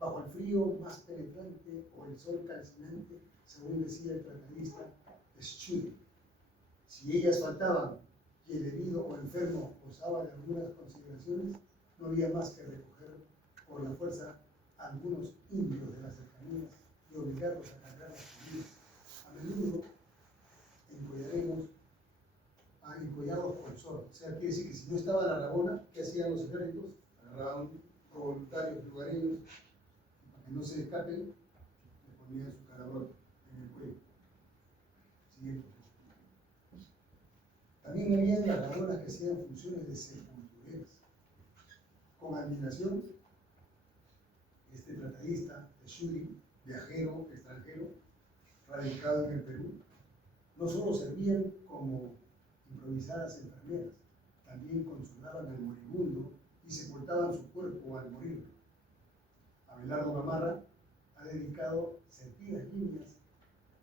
Bajo el frío más penetrante o el sol calcinante, según decía el tratadista Schüder. Si ellas faltaban y el herido o enfermo gozaba de algunas consideraciones, no había más que recoger por la fuerza a algunos indios de las cercanías y obligarlos a cargar las comidas. A menudo encollados por el sol. O sea, quiere decir que si no estaba la rabona, ¿qué hacían los ejércitos? Agarraban voluntarios lugareños y para que no se escapen, le ponían su carabrón en el cuello. Siguiente. También había las rabonas que hacían funciones de sepultureras. Con admiración, este tratadista, Texudy, viajero extranjero, radicado en el Perú, no solo servían como improvisadas enfermeras, también consolaban al moribundo y sepultaban su cuerpo al morir. Abelardo Gamarra ha dedicado sentidas líneas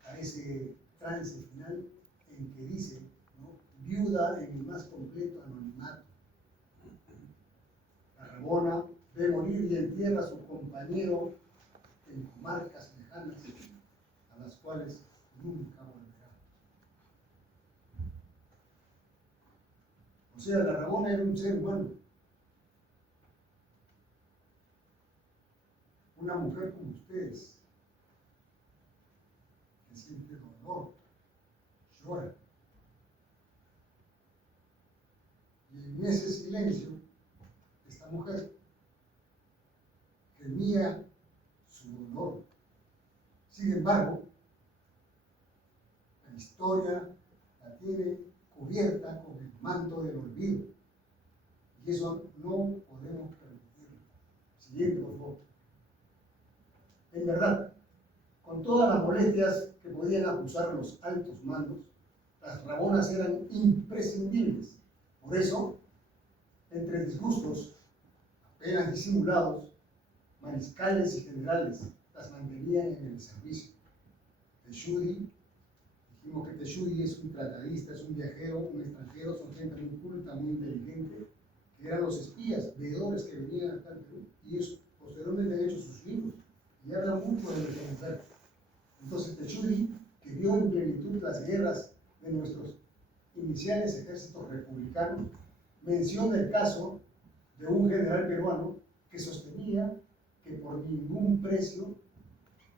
a ese trance final en que dice, ¿no?, viuda en el más completo anonimato. La rabona ve morir y entierra a su compañero en comarcas lejanas a las cuales nunca volverá. O sea, la rabona era un ser humano, una mujer como ustedes, que siente dolor, llora. Y en ese silencio, esta mujer gemía su dolor. Sin embargo, la historia la tiene cubierta con el manto del olvido. Y eso no podemos permitirlo. Siguiente, por favor. En verdad, con todas las molestias que podían acusar los altos mandos, las rabonas eran imprescindibles. Por eso, entre disgustos apenas disimulados, mariscales y generales las mantenían en el servicio. Texudy, dijimos que Texudy es un tratadista, es un viajero, un extranjero, son gente muy culta, muy inteligente, que eran los espías, veedores que venían acá al Perú, y ellos posteriormente han hecho sus libros, y hablan mucho de nuestra mujer. Entonces Texudy, que vio en plenitud las guerras de nuestros iniciales ejércitos republicanos, menciona el caso de un general peruano que sostenía que por ningún precio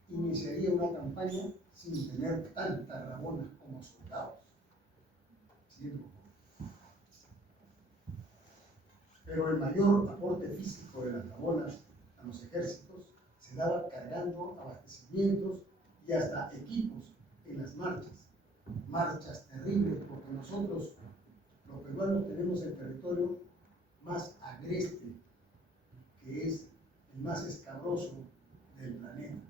iniciaría una campaña sin tener tanta rabona como soldados. ¿Siguiendo? Pero el mayor aporte físico de las rabonas a los ejércitos se daba cargando abastecimientos y hasta equipos en las marchas terribles, porque nosotros, los peruanos, tenemos el territorio más agreste, que es el más escabroso del planeta.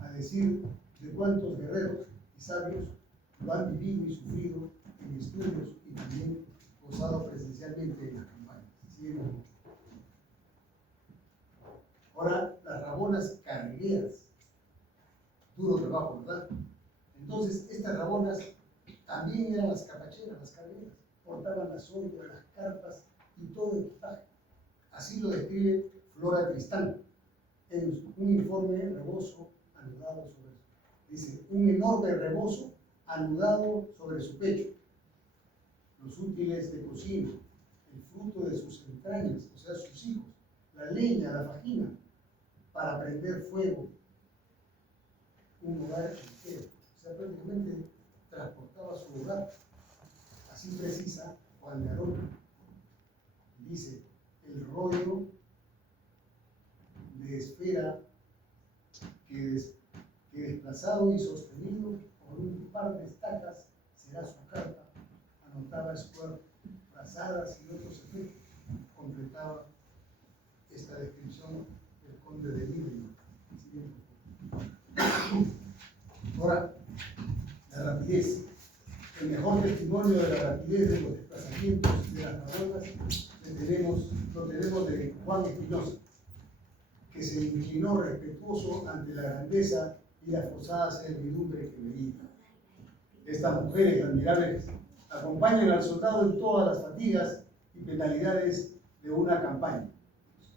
A decir de cuántos guerreros y sabios lo han vivido y sufrido en estudios y también gozado presencialmente en las campañas. ¿Sí? Ahora, las rabonas cargueras, duro trabajo, ¿verdad? Entonces, estas rabonas también eran las capacheras, las cargueras, portaban las ollas, las carpas y todo el equipaje. Así lo describe Flora Tristán en un informe rebozo anudado sobre eso. Dice, un enorme rebozo anudado sobre su pecho, los útiles de cocina, el fruto de sus entrañas, o sea, sus hijos, la leña, la fajina, para prender fuego, un hogar entero. O sea, prácticamente transportaba su hogar. Así precisa Juan de Arona. Dice, el rollo de esfera que desplazado y sostenido por un par de estacas será su carta, anotaba Square, frazadas y otros efectos, completaba esta descripción del conde de Libre. Ahora, la rapidez. El mejor testimonio de la rapidez de los desplazamientos de las rabonas lo tenemos de Juan Espinosa, que se inclinó respetuoso ante la grandeza y la forzada servidumbre que veía. Estas mujeres admirables acompañan al soldado en todas las fatigas y penalidades de una campaña.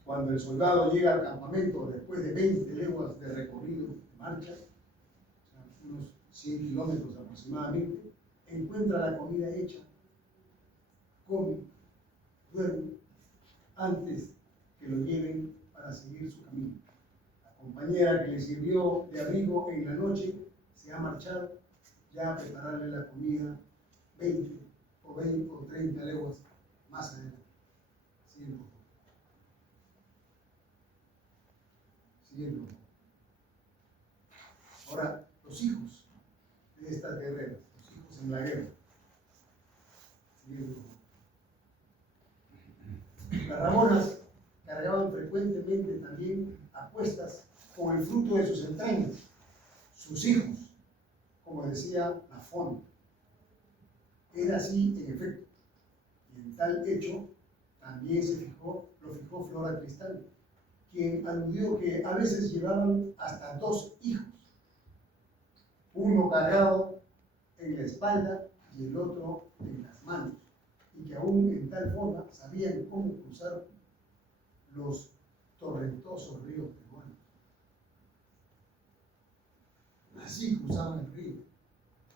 Cuando el soldado llega al campamento después de 20 leguas de recorrido de marcha, o sea, unos 100 kilómetros aproximadamente, encuentra la comida hecha, come, duerme, antes que lo lleven para seguir su camino. La compañera que le sirvió de abrigo en la noche se ha marchado ya a prepararle la comida 20 o 30 leguas más adelante. Siguiendo. Siguiendo. Ahora, los hijos de estas guerreras, los hijos en la guerra. Siguiendo. Las rabonas cargaban frecuentemente también a cuestas con el fruto de sus entrañas, sus hijos, como decía Lafon. Era así en efecto, y en tal hecho también lo fijó Flora Tristán, quien aludió que a veces llevaban hasta 2 hijos, uno cargado en la espalda y el otro en las manos, y que aún en tal forma sabían cómo cruzar los torrentosos ríos peruanos. Así cruzaban el río,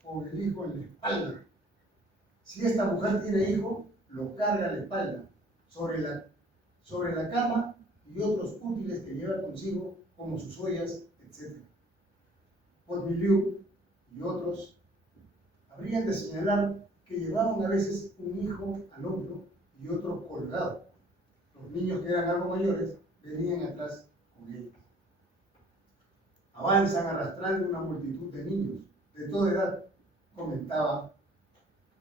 con el hijo en la espalda. Si esta mujer tiene hijo, lo carga a la espalda, sobre la cama y otros útiles que lleva consigo, como sus ollas, etc. Podmiliu y otros habrían de señalar que llevaban a veces un hijo al hombro y otro colgado. Los niños que eran algo mayores venían atrás con ellos. Avanzan arrastrando una multitud de niños de toda edad, comentaba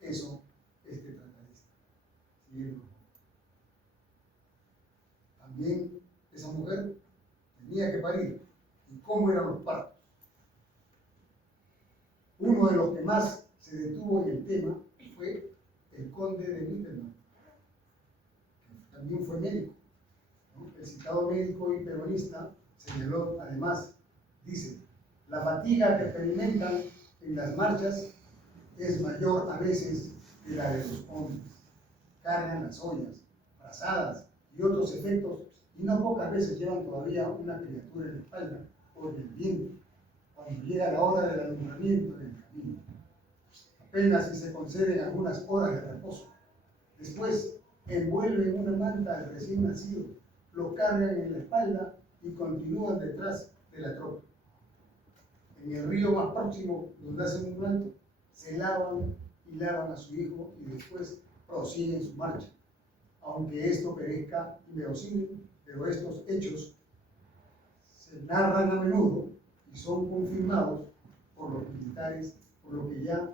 eso este tratadista. Siguiendo. También esa mujer tenía que parir. ¿Y cómo eran los partos? Uno de los que más se detuvo en el tema fue el conde de Mittelmann, que también fue médico, ¿no? El citado médico y peronista señaló además, dice, la fatiga que experimentan en las marchas es mayor a veces que la de los hombres. Cargan las ollas, brazadas y otros efectos, y no pocas veces llevan todavía una criatura en la espalda por el viento, cuando llega la hora del alumbramiento en el camino. Apenas si se conceden algunas horas de reposo. Después envuelven una manta al recién nacido, lo cargan en la espalda y continúan detrás de la tropa. En el río más próximo, donde hacen un alto, se lavan y lavan a su hijo y después prosiguen su marcha. Aunque esto parezca inverosímil, pero estos hechos se narran a menudo y son confirmados por los militares, por lo que ya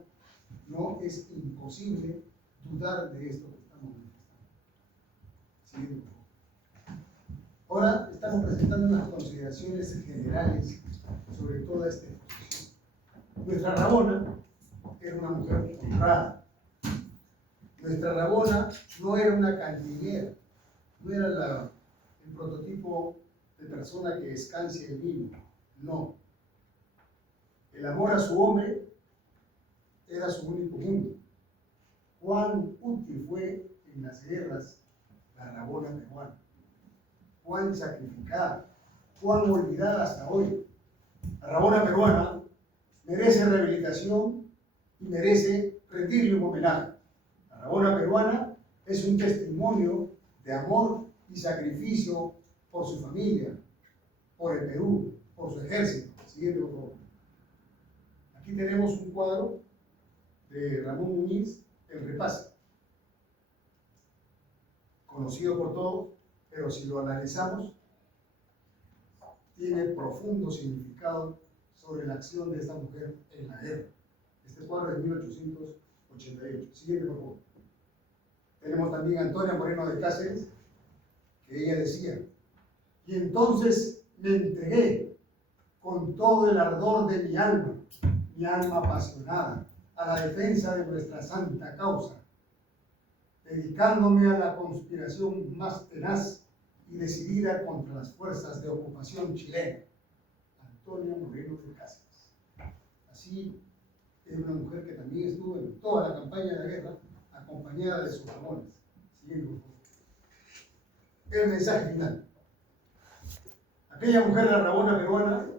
no es imposible dudar de esto que estamos manifestando. Ahora estamos presentando unas consideraciones generales sobre toda esta exposición. Nuestra Rabona era una mujer honrada. Nuestra Rabona no era una cantinera, no era el prototipo de persona que escancia el vino, no. El amor a su hombre era su único mundo. Cuán útil fue en las guerras la Rabona peruana, cuán sacrificada, cuán olvidada hasta hoy. La Rabona peruana merece rehabilitación y merece rendirle un homenaje. La Rabona peruana es un testimonio de amor y sacrificio por su familia, por el Perú, por su ejército. Siguiente, por favor. Aquí tenemos un cuadro de Ramón Muñiz, El Repase, conocido por todos, pero si lo analizamos, tiene profundo significado sobre la acción de esta mujer en la guerra. Este cuadro es de 1888. Siguiente, por favor. Tenemos también a Antonia Moreno de Cáceres, que ella decía, y entonces me entregué con todo el ardor de mi alma apasionada, a la defensa de nuestra santa causa, dedicándome a la conspiración más tenaz y decidida contra las fuerzas de ocupación chilena. Antonia Moreno de Cáceres. Así es una mujer que también estuvo en toda la campaña de la guerra, acompañada de sus rabones. Siguiendo. El mensaje final. Aquella mujer, la Rabona peruana,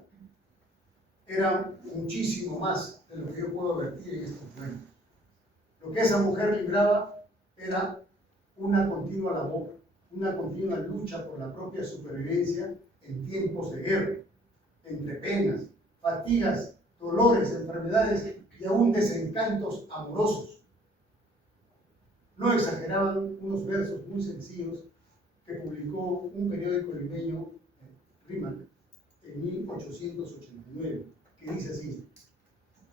era muchísimo más de lo que yo puedo vertir en estos momentos. Lo que esa mujer libraba era una continua labor, una continua lucha por la propia supervivencia en tiempos de guerra, entre penas, fatigas, dolores, enfermedades y aún desencantos amorosos. No exageraban unos versos muy sencillos que publicó un periódico limeño, Rímac, en 1889, que dice así: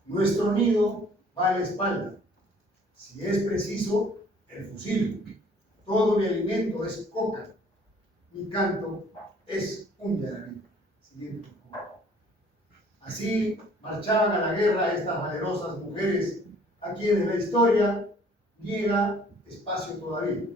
nuestro nido va a la espalda, si es preciso, el fusil. Todo mi alimento es coca, mi canto es un yarabí. Siguiente, por favor. Así marchaban a la guerra estas valerosas mujeres, a quienes la historia niega espacio todavía.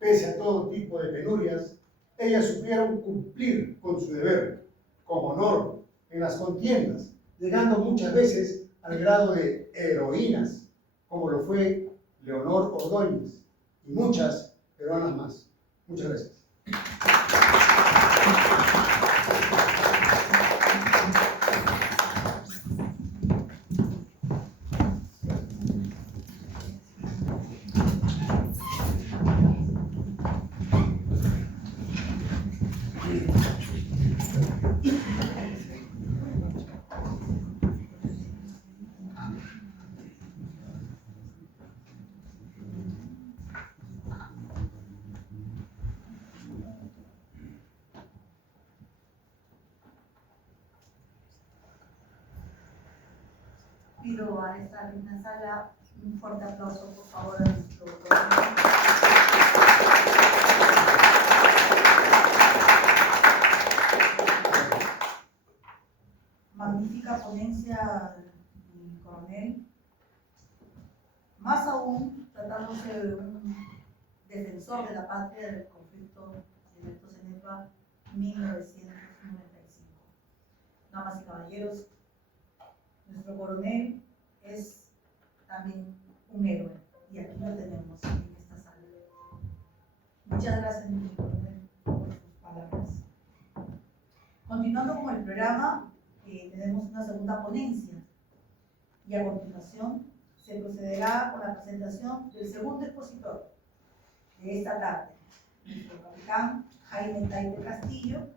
Pese a todo tipo de penurias, ellas supieron cumplir con su deber, con honor, en las contiendas, llegando muchas veces al grado de heroínas, como lo fue Leonor Ordóñez y muchas peruanas más. Muchas gracias. Pido a esta linda sala un fuerte aplauso, por favor, a nuestro doctor. Magnífica ponencia, mi coronel. Más aún, tratándose de un defensor de la patria del conflicto de Alto Cenepa 1995. Damas y caballeros, nuestro coronel es también un héroe y aquí lo tenemos en esta sala. Muchas gracias, mi coronel, por sus palabras. Continuando con el programa, tenemos una segunda ponencia y a continuación se procederá con la presentación del segundo expositor de esta tarde, nuestro capitán Jaime Taipe Castillo,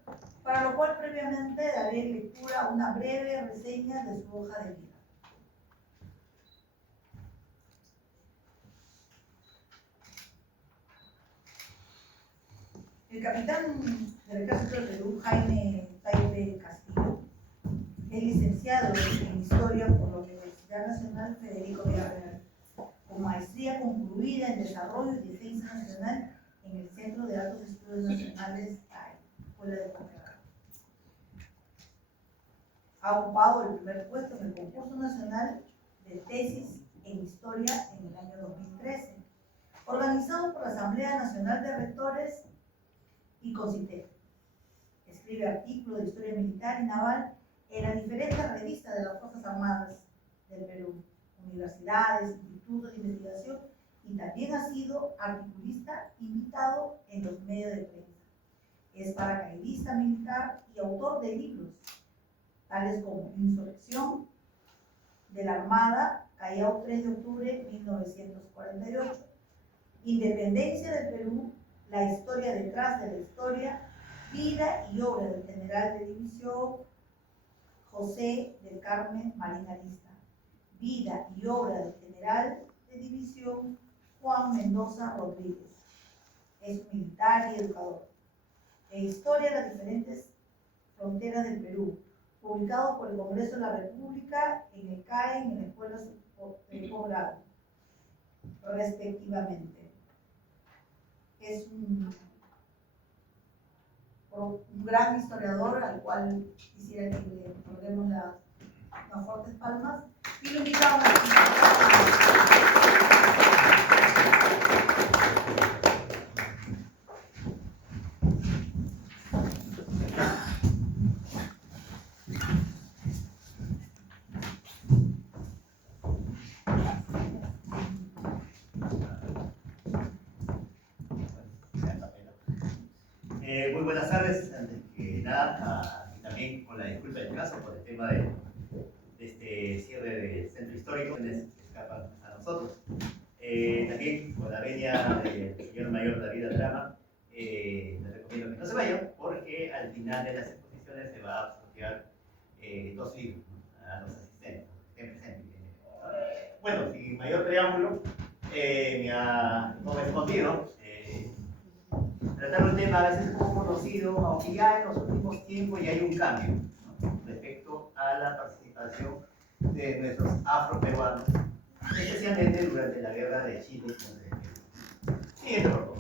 para lo cual previamente daré lectura a una breve reseña de su hoja de vida. El capitán del Ejército del Perú, Jaime Taipe Castillo, es licenciado en Historia por la Universidad Nacional Federico Villarreal, con maestría concluida en Desarrollo y Defensa Nacional en el Centro de Altos Estudios Nacionales, Escuela de Posgrado. Ha ocupado el primer puesto en el concurso nacional de tesis en Historia en el año 2013, organizado por la Asamblea Nacional de Rectores y CONCITEC. Escribe artículos de historia militar y naval en las diferentes revistas de las Fuerzas Armadas del Perú, universidades, institutos de investigación, y también ha sido articulista invitado en los medios de prensa. Es paracaidista militar y autor de libros, tales como Insurrección de la Armada, Callao 3 de octubre 1948, Independencia del Perú, la historia detrás de la historia, vida y obra del general de división José del Carmen Marín Arista, vida y obra del general de división Juan Mendoza Rodríguez. Es militar y educador. En Historia de las diferentes fronteras del Perú, publicado por el Congreso de la República en el CAE, en la Escuela de Posgrado, respectivamente. Es un gran historiador al cual quisiera que le otorguemos unas fuertes palmas y lo invitamos muy buenas tardes, antes que nada, y también con la disculpa del caso por el tema de este cierre del centro histórico, que escapan a nosotros. También con la venia del señor mayor David Adrama, les recomiendo que no se vayan, porque al final de las exposiciones se va a sortear a los asistentes, que estén presentes. Bueno, sin mayor preámbulo, me ha correspondido tratar un tema a veces poco conocido, aunque ya en los últimos tiempos ya hay un cambio, ¿no?, respecto a la participación de nuestros afroperuanos, especialmente durante la guerra de Chile contra el Perú. Siguiente, por favor.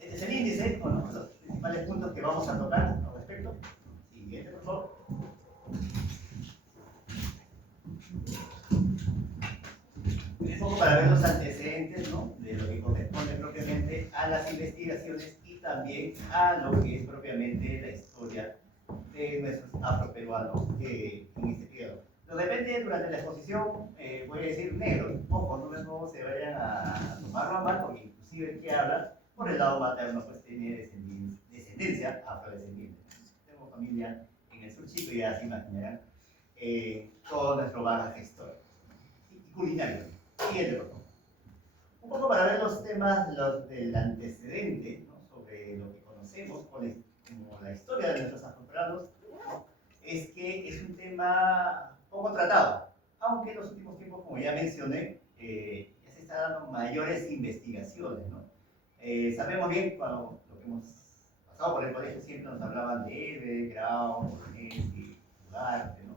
Este es el índice con los principales puntos que vamos a tocar al respecto. Siguiente, por favor. Un poco para ver los antecedentes, ¿no?, de lo que corresponde propiamente a las investigaciones y también a lo que es propiamente la historia de nuestros afroperuanos en este periodo. De repente, durante la exposición, voy a decir negros, ojo, no se vayan a tomarlo a mal, porque inclusive el que habla, por el lado materno, pues tiene descendencia afrodescendiente. Tengo familia en el sur chico y ya se imaginarán todo nuestro bagaje histórico y culinario. Siguiente, por favor. Un poco para ver los temas del antecedente, ¿no?, sobre lo que conocemos como la historia de nuestros afroperuanos, ¿no?, es que es un tema poco tratado, aunque en los últimos tiempos, como ya mencioné, ya se están dando mayores investigaciones, ¿no? Sabemos bien, cuando lo que hemos pasado por el colegio siempre nos hablaban de Ede, Grau, Bolognesi, Ugarte, ¿no?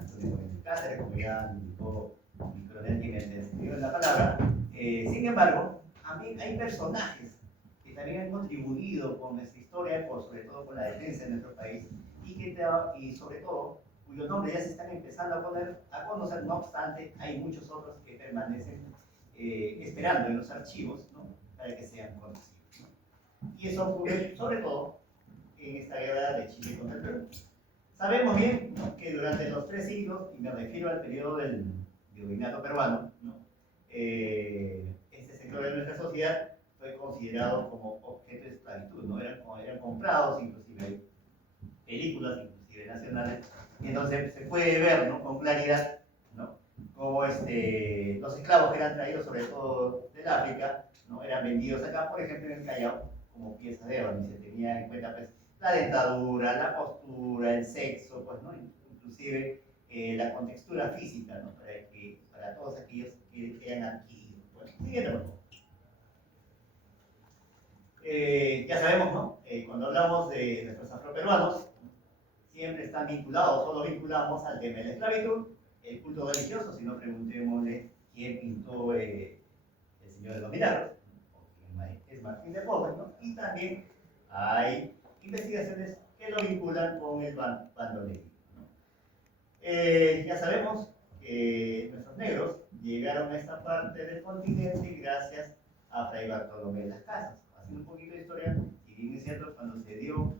Antonio Gómez Cáceres, como ya indicó mi coronel quien me escribió la palabra. Sin embargo, hay personajes que también han contribuido con nuestra historia, sobre todo con la defensa de nuestro país, y sobre todo, cuyos nombres ya se están empezando a conocer, no obstante, hay muchos otros que permanecen esperando en los archivos, ¿no?, para que sean conocidos, ¿no? Y eso ocurre sobre todo en esta guerra de Chile contra el Perú. Sabemos bien, ¿no?, que durante los 3 siglos, y me refiero al periodo del virreinato peruano, ¿no?, este sector de nuestra sociedad fue considerado como objeto de esclavitud, ¿no? Eran comprados, inclusive hay películas, inclusive nacionales, y entonces se puede ver, ¿no?, con claridad, ¿no?, cómo los esclavos que eran traídos sobre todo del África, ¿no?, eran vendidos acá, por ejemplo, en el Callao, como pieza de oro, y se tenía en cuenta, pues, la dentadura, la postura, el sexo, pues, ¿no?, inclusive la contextura física, ¿no?, para todos aquellos que eran adquiridos. Bueno, siguiente, por favor. Ya sabemos, ¿no?, cuando hablamos de nuestros afroperuanos, siempre están vinculados, o lo vinculamos al tema de la esclavitud, el culto religioso, si no preguntémosle quién pintó el Señor de los Milagros, o quién es Martín de Porres, ¿no? Y también hay investigaciones que lo vinculan con el bandolerismo, ¿no? Ya sabemos que nuestros negros llegaron a esta parte del continente gracias a Fray Bartolomé de las Casas. Haciendo un poquito de historia, y bien es cierto, cuando se dio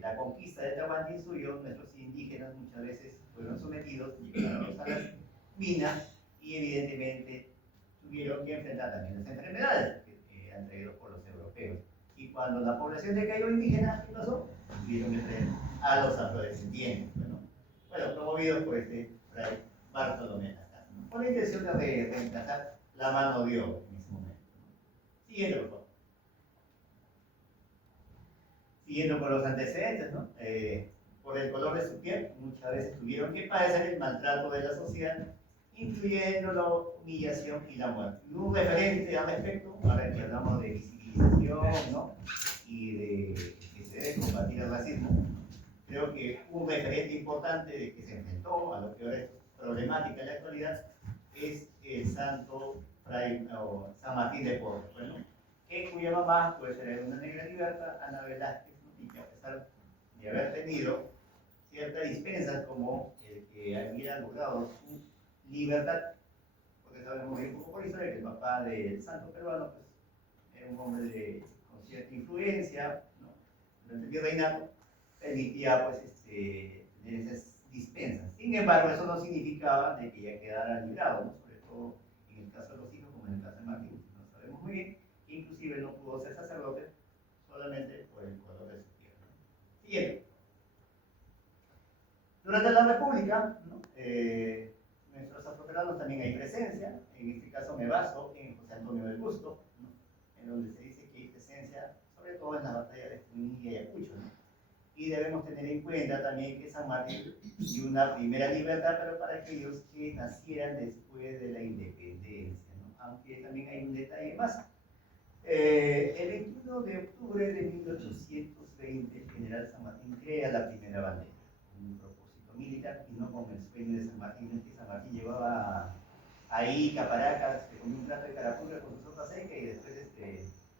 la conquista de Tahuantinsuyo, nuestros indígenas muchas veces fueron sometidos, llegaron a las minas y evidentemente tuvieron que enfrentar también las enfermedades que eran traídas por los europeos. Y cuando la población decayó indígena, ¿qué pasó? Tuvieron que traer a los afrodescendientes, bueno, promovidos por Fray Bartolomé de las Casas, ¿no?, con la intención de reemplazar la mano de obra en ese momento. Siguiente, por favor. Siguiendo con los antecedentes, ¿no? Por el color de su piel, muchas veces tuvieron que padecer el maltrato de la sociedad, incluyendo la humillación y la muerte. Y un referente al respecto, ahora que hablamos de visibilización, ¿no?, y de que se debe combatir el racismo, creo que un referente importante de que se enfrentó a lo que ahora es problemática en la actualidad es el santo San Martín de Porres, bueno, cuya mamá pues era una negra liberta, Ana Velázquez, ¿no?, y que a pesar de haber tenido ciertas dispensas como el que había logrado su libertad, porque sabemos bien un poco por historia que el papá del santo peruano pues, era un hombre con cierta influencia, ¿no?, durante el virreinato, permitía pues, tener esas dispensas. Sin embargo, eso no significaba de que ya quedara librado, ¿no?, sobre todo en el caso de los hijos, como en el caso de Martín, no sabemos muy bien. Inclusive no pudo ser sacerdote solamente por el color de su piel, ¿no? Siguiente. Durante la República, ¿no?, nuestros afroperuanos también hay presencia. En este caso me baso en José Antonio del Busto, ¿no?, en donde se dice que hay presencia, sobre todo en la batalla de Junín y Ayacucho, ¿no? Y debemos tener en cuenta también que San Martín dio una primera libertad, pero para aquellos que nacieran después de la independencia, ¿no? Aunque también hay un detalle más. El 21 de octubre de 1820, el general San Martín crea la primera bandera, con un propósito militar y no con el sueño de San Martín, en que San Martín llevaba ahí Caparacas, con un plato de carapulcra con su sopa seca y después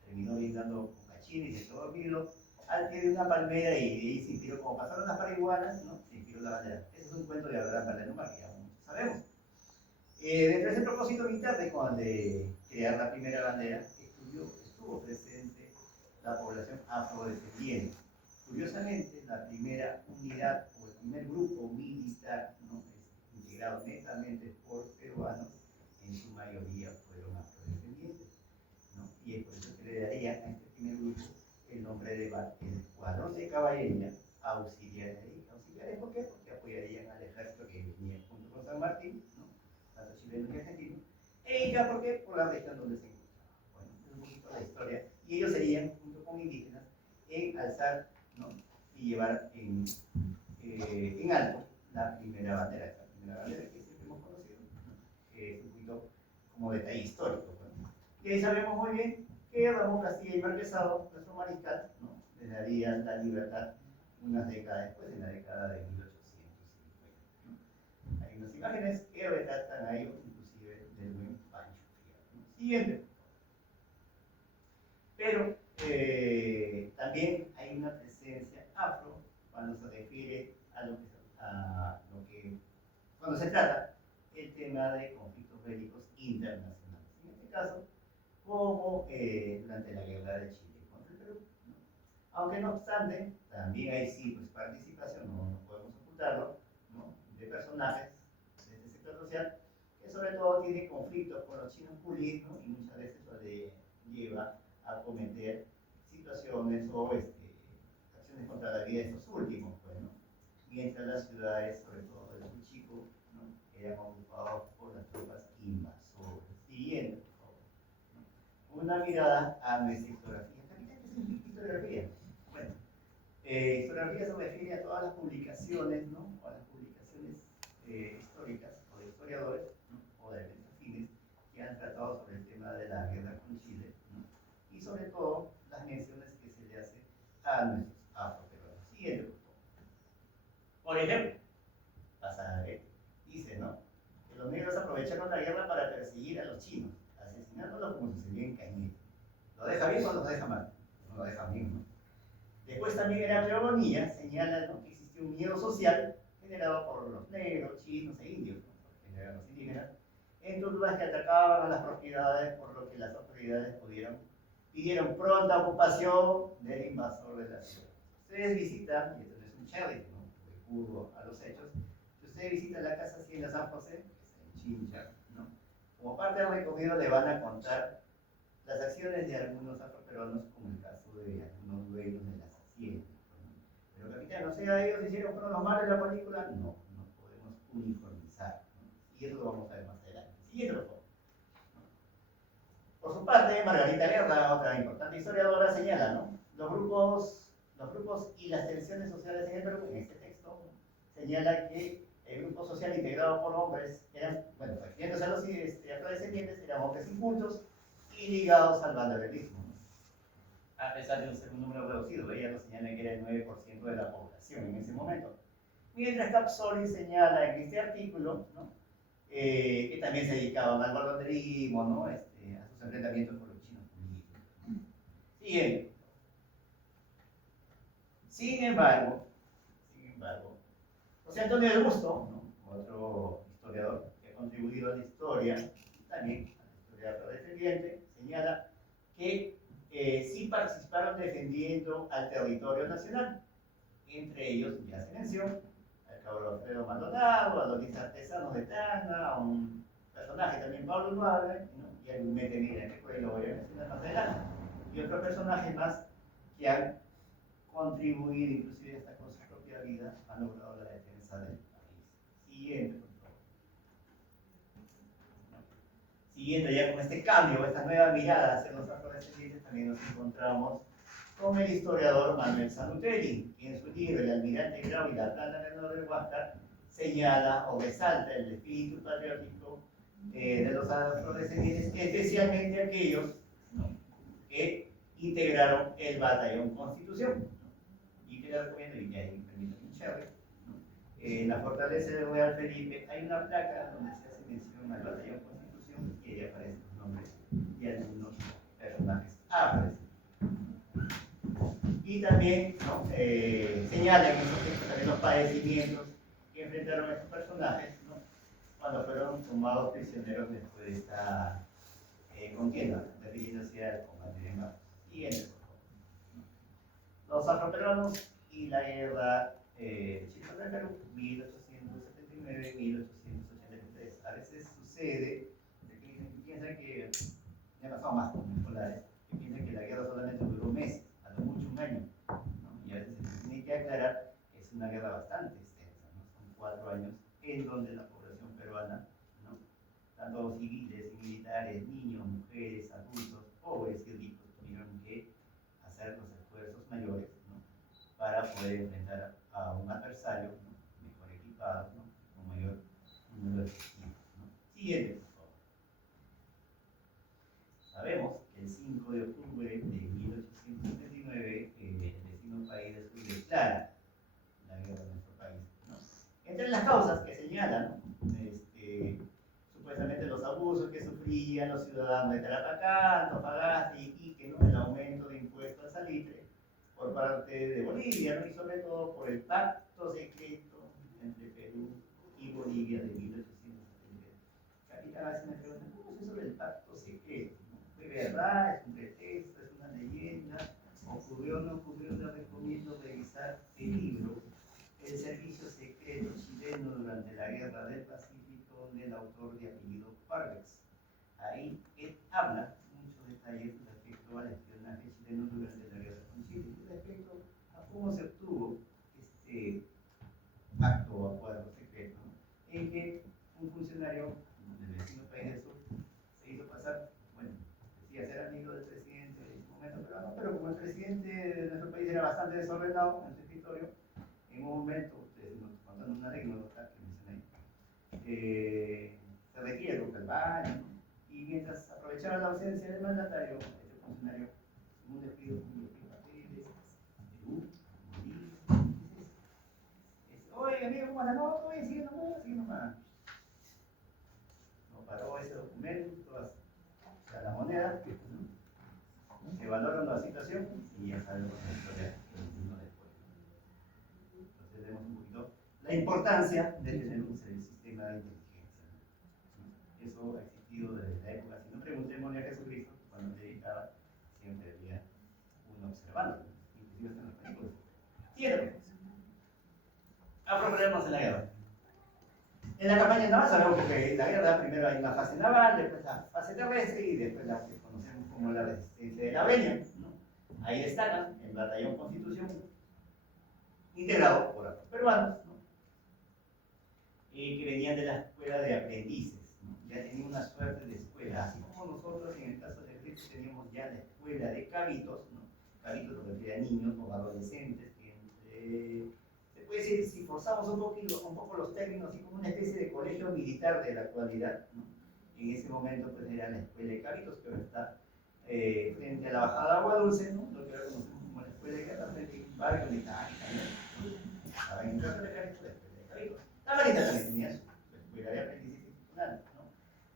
terminó brindando con cachines y todo aquello al pie de una palmera y ahí se inspiró, como pasaron las marihuanas, ¿no? Se inspiró la bandera. Ese es un cuento de Abraham Barrenuma que ya muchos sabemos. Dentro de ese propósito militar de crear la primera bandera, estuvo presente la población afrodescendiente. Curiosamente, la primera unidad o el primer grupo militar, ¿no? Integrado netamente por peruanos, en su mayoría fueron afrodescendientes, ¿no? Y es por eso que le daría a este primer grupo el nombre de el Escuadrón de Caballería Auxiliares. ¿Auxiliares por qué? Porque apoyarían al ejército que venía junto con San Martín, ¿no? Tanto chilenos y argentinos. E ya, ¿por qué? Por la región donde se encontraba. Bueno, es un poquito la historia. Y ellos serían, junto con indígenas, en alzar, ¿no? Y llevar en alto la primera bandera. La primera bandera que siempre hemos conocido, ¿no? Que es un poquito como detalle histórico, ¿no? Y ahí sabemos muy bien que Ramón Castilla y Marquesado, nuestro mariscal, ¿no? Le darían la libertad unas décadas después, en la década de 1850, ¿no? Hay unas imágenes que retratan a ellos, inclusive del buen Pancho Fierro, ¿no? Siguiente. Pero también hay una presencia afro cuando se refiere a cuando se trata el tema de conflictos bélicos internacionales. En este caso, como durante la guerra de Chile contra el Perú, ¿no? Aunque no obstante, también hay sí pues, participación, no podemos ocultarlo, ¿no? De personajes de este sector social que sobre todo tienen conflictos con los chinos pulis, ¿no? Y muchas veces eso le lleva a cometer situaciones o acciones contra la vida de estos últimos, pues, ¿no? Mientras las ciudades, sobre todo del Chuchico, ¿no? Eran ocupadas por las tropas invasoras. Siguiente, por favor, ¿no? Una mirada a nuestra historiografía. ¿Qué significa historiografía? Bueno, historiografía se refiere a todas las publicaciones, ¿no? O a las publicaciones históricas o de historiadores, ¿no? O de eventos afines que han tratado sobre el tema de la guerra con Chile, ¿no? Y sobre todo las menciones que se le hace a nuestros afroperuanos. Siguiente, por favor. Por ejemplo, dice, ¿no? Que los negros aprovecharon la guerra para perseguir a los chinos, asesinándolos como sucedió en Cañete. ¿Lo deja bien o lo deja mal? No lo deja bien, ¿no? Después también Heraclio Bonilla señala, ¿no? Que existió un miedo social generado por los negros, chinos e indios, ¿no? Porque no eran los indígenas, en turmas que atacaban a las propiedades, por lo que las autoridades pidieron pronta ocupación del invasor de la ciudad. Ustedes visitan, y esto no es un sheriff, ¿no? Recurro a los hechos. Si ustedes visitan la casa Hacienda San José, que es en Chincha, ¿no? Como parte del recorrido le van a contar las acciones de algunos afroperuanos, como el caso de algunos dueños de las haciendas, ¿no? Pero capitán, no sea ellos hicieron fueron los malos de la película, no podemos uniformizar, ¿no? Y eso lo vamos a ver más adelante. Siguiente, por favor. Por su parte, Margarita Guerra, otra importante historiadora, señala, ¿no? Los grupos y las tensiones sociales en el Perú, en este texto, ¿no? Señala que el grupo social integrado por hombres eran, bueno, refiriéndose a los afrodescendientes, eran hombres incultos y ligados al bandolerismo, ¿no? A pesar de ser un número reducido, ella lo señala que era el 9% de la población en ese momento. Mientras Capsoli señala en este artículo, ¿no? Que también se dedicaban al bandolerismo, ¿no? A sus enfrentamientos con los chinos políticos. Siguiente. Sin embargo, José Antonio del Busto, ¿no? Otro historiador que ha contribuido a la historia, también a la historia afrodescendiente, señala que sí participaron defendiendo al territorio nacional. Entre ellos, ya se mencionó, al cabo Alfredo Maldonado, a los artesanos de Tacna, a un personaje también, Pablo Luave, ¿no? Y a Lumete Mira, que por lo voy a mencionar más adelante. Y otros personajes más que han contribuido, inclusive hasta con su propia vida, han logrado la defensa del país. Siguiente, por favor. Siguiente, ya con este cambio, esta nueva mirada hacia los afrodescendientes, también nos encontramos con el historiador Manuel Sanutelli, que en su libro libro, El Almirante Grau y la Plata Menor del Huáscar, señala o resalta el espíritu patriótico de los afrodescendientes, especialmente aquellos, ¿no?, que integraron el Batallón Constitución, ¿no? Y que le recomiendo, y que ahí permite un cherry, ¿no? En la fortaleza de Real Felipe hay una placa donde se hace mención al Batallón Constitución y ahí aparecen los nombres y algunos personajes afrodescendientes. Y también, ¿no?, señalan en esos textos también los padecimientos que enfrentaron estos personajes, ¿no?, cuando fueron tomados prisioneros después de esta contienda, refiriéndose al combate de Mayo. Siguiente, por favor. Los afroperuanos y la guerra chilena del Perú, 1879-1883. A veces sucede que piensan que, me ha pasado más con mis escolares, que piensan que la guerra solamente duró meses, a lo mucho un año, ¿no? Y a veces se tiene que aclarar, es una guerra bastante extensa, ¿no? Son 4 años en donde la población peruana, ¿no?, tanto civiles y militares, niños, mujeres, adultos, pobres y ricos, tuvieron que hacer los esfuerzos mayores, ¿no?, para poder enfrentar a un adversario, ¿no?, mejor equipado, ¿no?, con mayor número de efectivos, ¿no? Siguiente, por favor. Sabemos que el 5 de octubre de 1879 el vecino país de Sur declara la guerra de nuestro país, ¿no? Entre las causas que señalan, supuestamente los abusos que sufrían los ciudadanos de Tarapacá, Antofagasta y Iquique, ¿no?, el aumento de impuestos al salitre por parte de Bolivia, ¿no?, y sobre todo por el pacto secreto entre Perú y Bolivia de 1873. Capitán, a veces me preguntan, ¿cómo es eso del pacto secreto? ¿No? ¿Fue verdad? ¿Es un pretexto? ¿Es una leyenda? ¿Ocurrió o no ocurrió? Les recomiendo revisar el libro El Servicio Secreto Chileno durante la Guerra del Pacífico, del autor de apellido Parvex. Ahí él habla muchos detalles respecto al espionaje chileno durante la guerra con Chile y respecto a cómo se obtuvo este pacto o acuerdo secreto, ¿no?, en que un funcionario del vecino país del sur se hizo pasar, bueno, decía ser amigo del presidente en ese momento peruano, pero como el presidente de nuestro país era bastante desordenado en su escritorio, en un momento, ustedes nos contaron una anécdota que mencioné, se requiere al baño, ¿no?, y mientras aprovechaba la ausencia del mandatario, este funcionario, en un despido, papeles, Perú, Bolivia, oye, amigo, ¿cómo anda? No, estoy siguiendo más. No paró ese documento, hasta la moneda, ¿no?, evaluaron la situación y ya sabemos la historia que nos vino después. Entonces vemos un poquito la importancia de tener un sistema de inteligencia, ¿no? Eso ha existido desde la época. Si no, preguntémosle a Jesucristo, cuando predicaba, siempre había uno observando, inclusive hasta en los películas. Siguiente. Afroperuanos en la guerra. En la campaña naval sabemos que en la guerra primero hay una fase naval, después la fase terrestre y después la que conocemos como la resistencia de la Breña, ¿no? Ahí destacan el Batallón Constitución, integrado por afroperuanos, ¿no?, que venían de la escuela de aprendices, ¿no? Ya tenían una suerte de escuela, así como nosotros en el caso del ejército teníamos ya la escuela de cabitos, ¿no? Cabitos se refiere a niños o adolescentes que se puede decir, si forzamos un poco los términos, así como una especie de colegio militar de la actualidad, ¿no? En ese momento pues era la escuela de cabitos, que ahora está frente a la bajada de Agua Dulce, ¿no?, lo que ahora conocemos como la escuela de guerra, frente a un barrio mecánica, ¿no? Estaba en el caso de Cabitos, la escuela de cabitos. La Marina también tenía su escuela de aprendices institucionales, ¿no?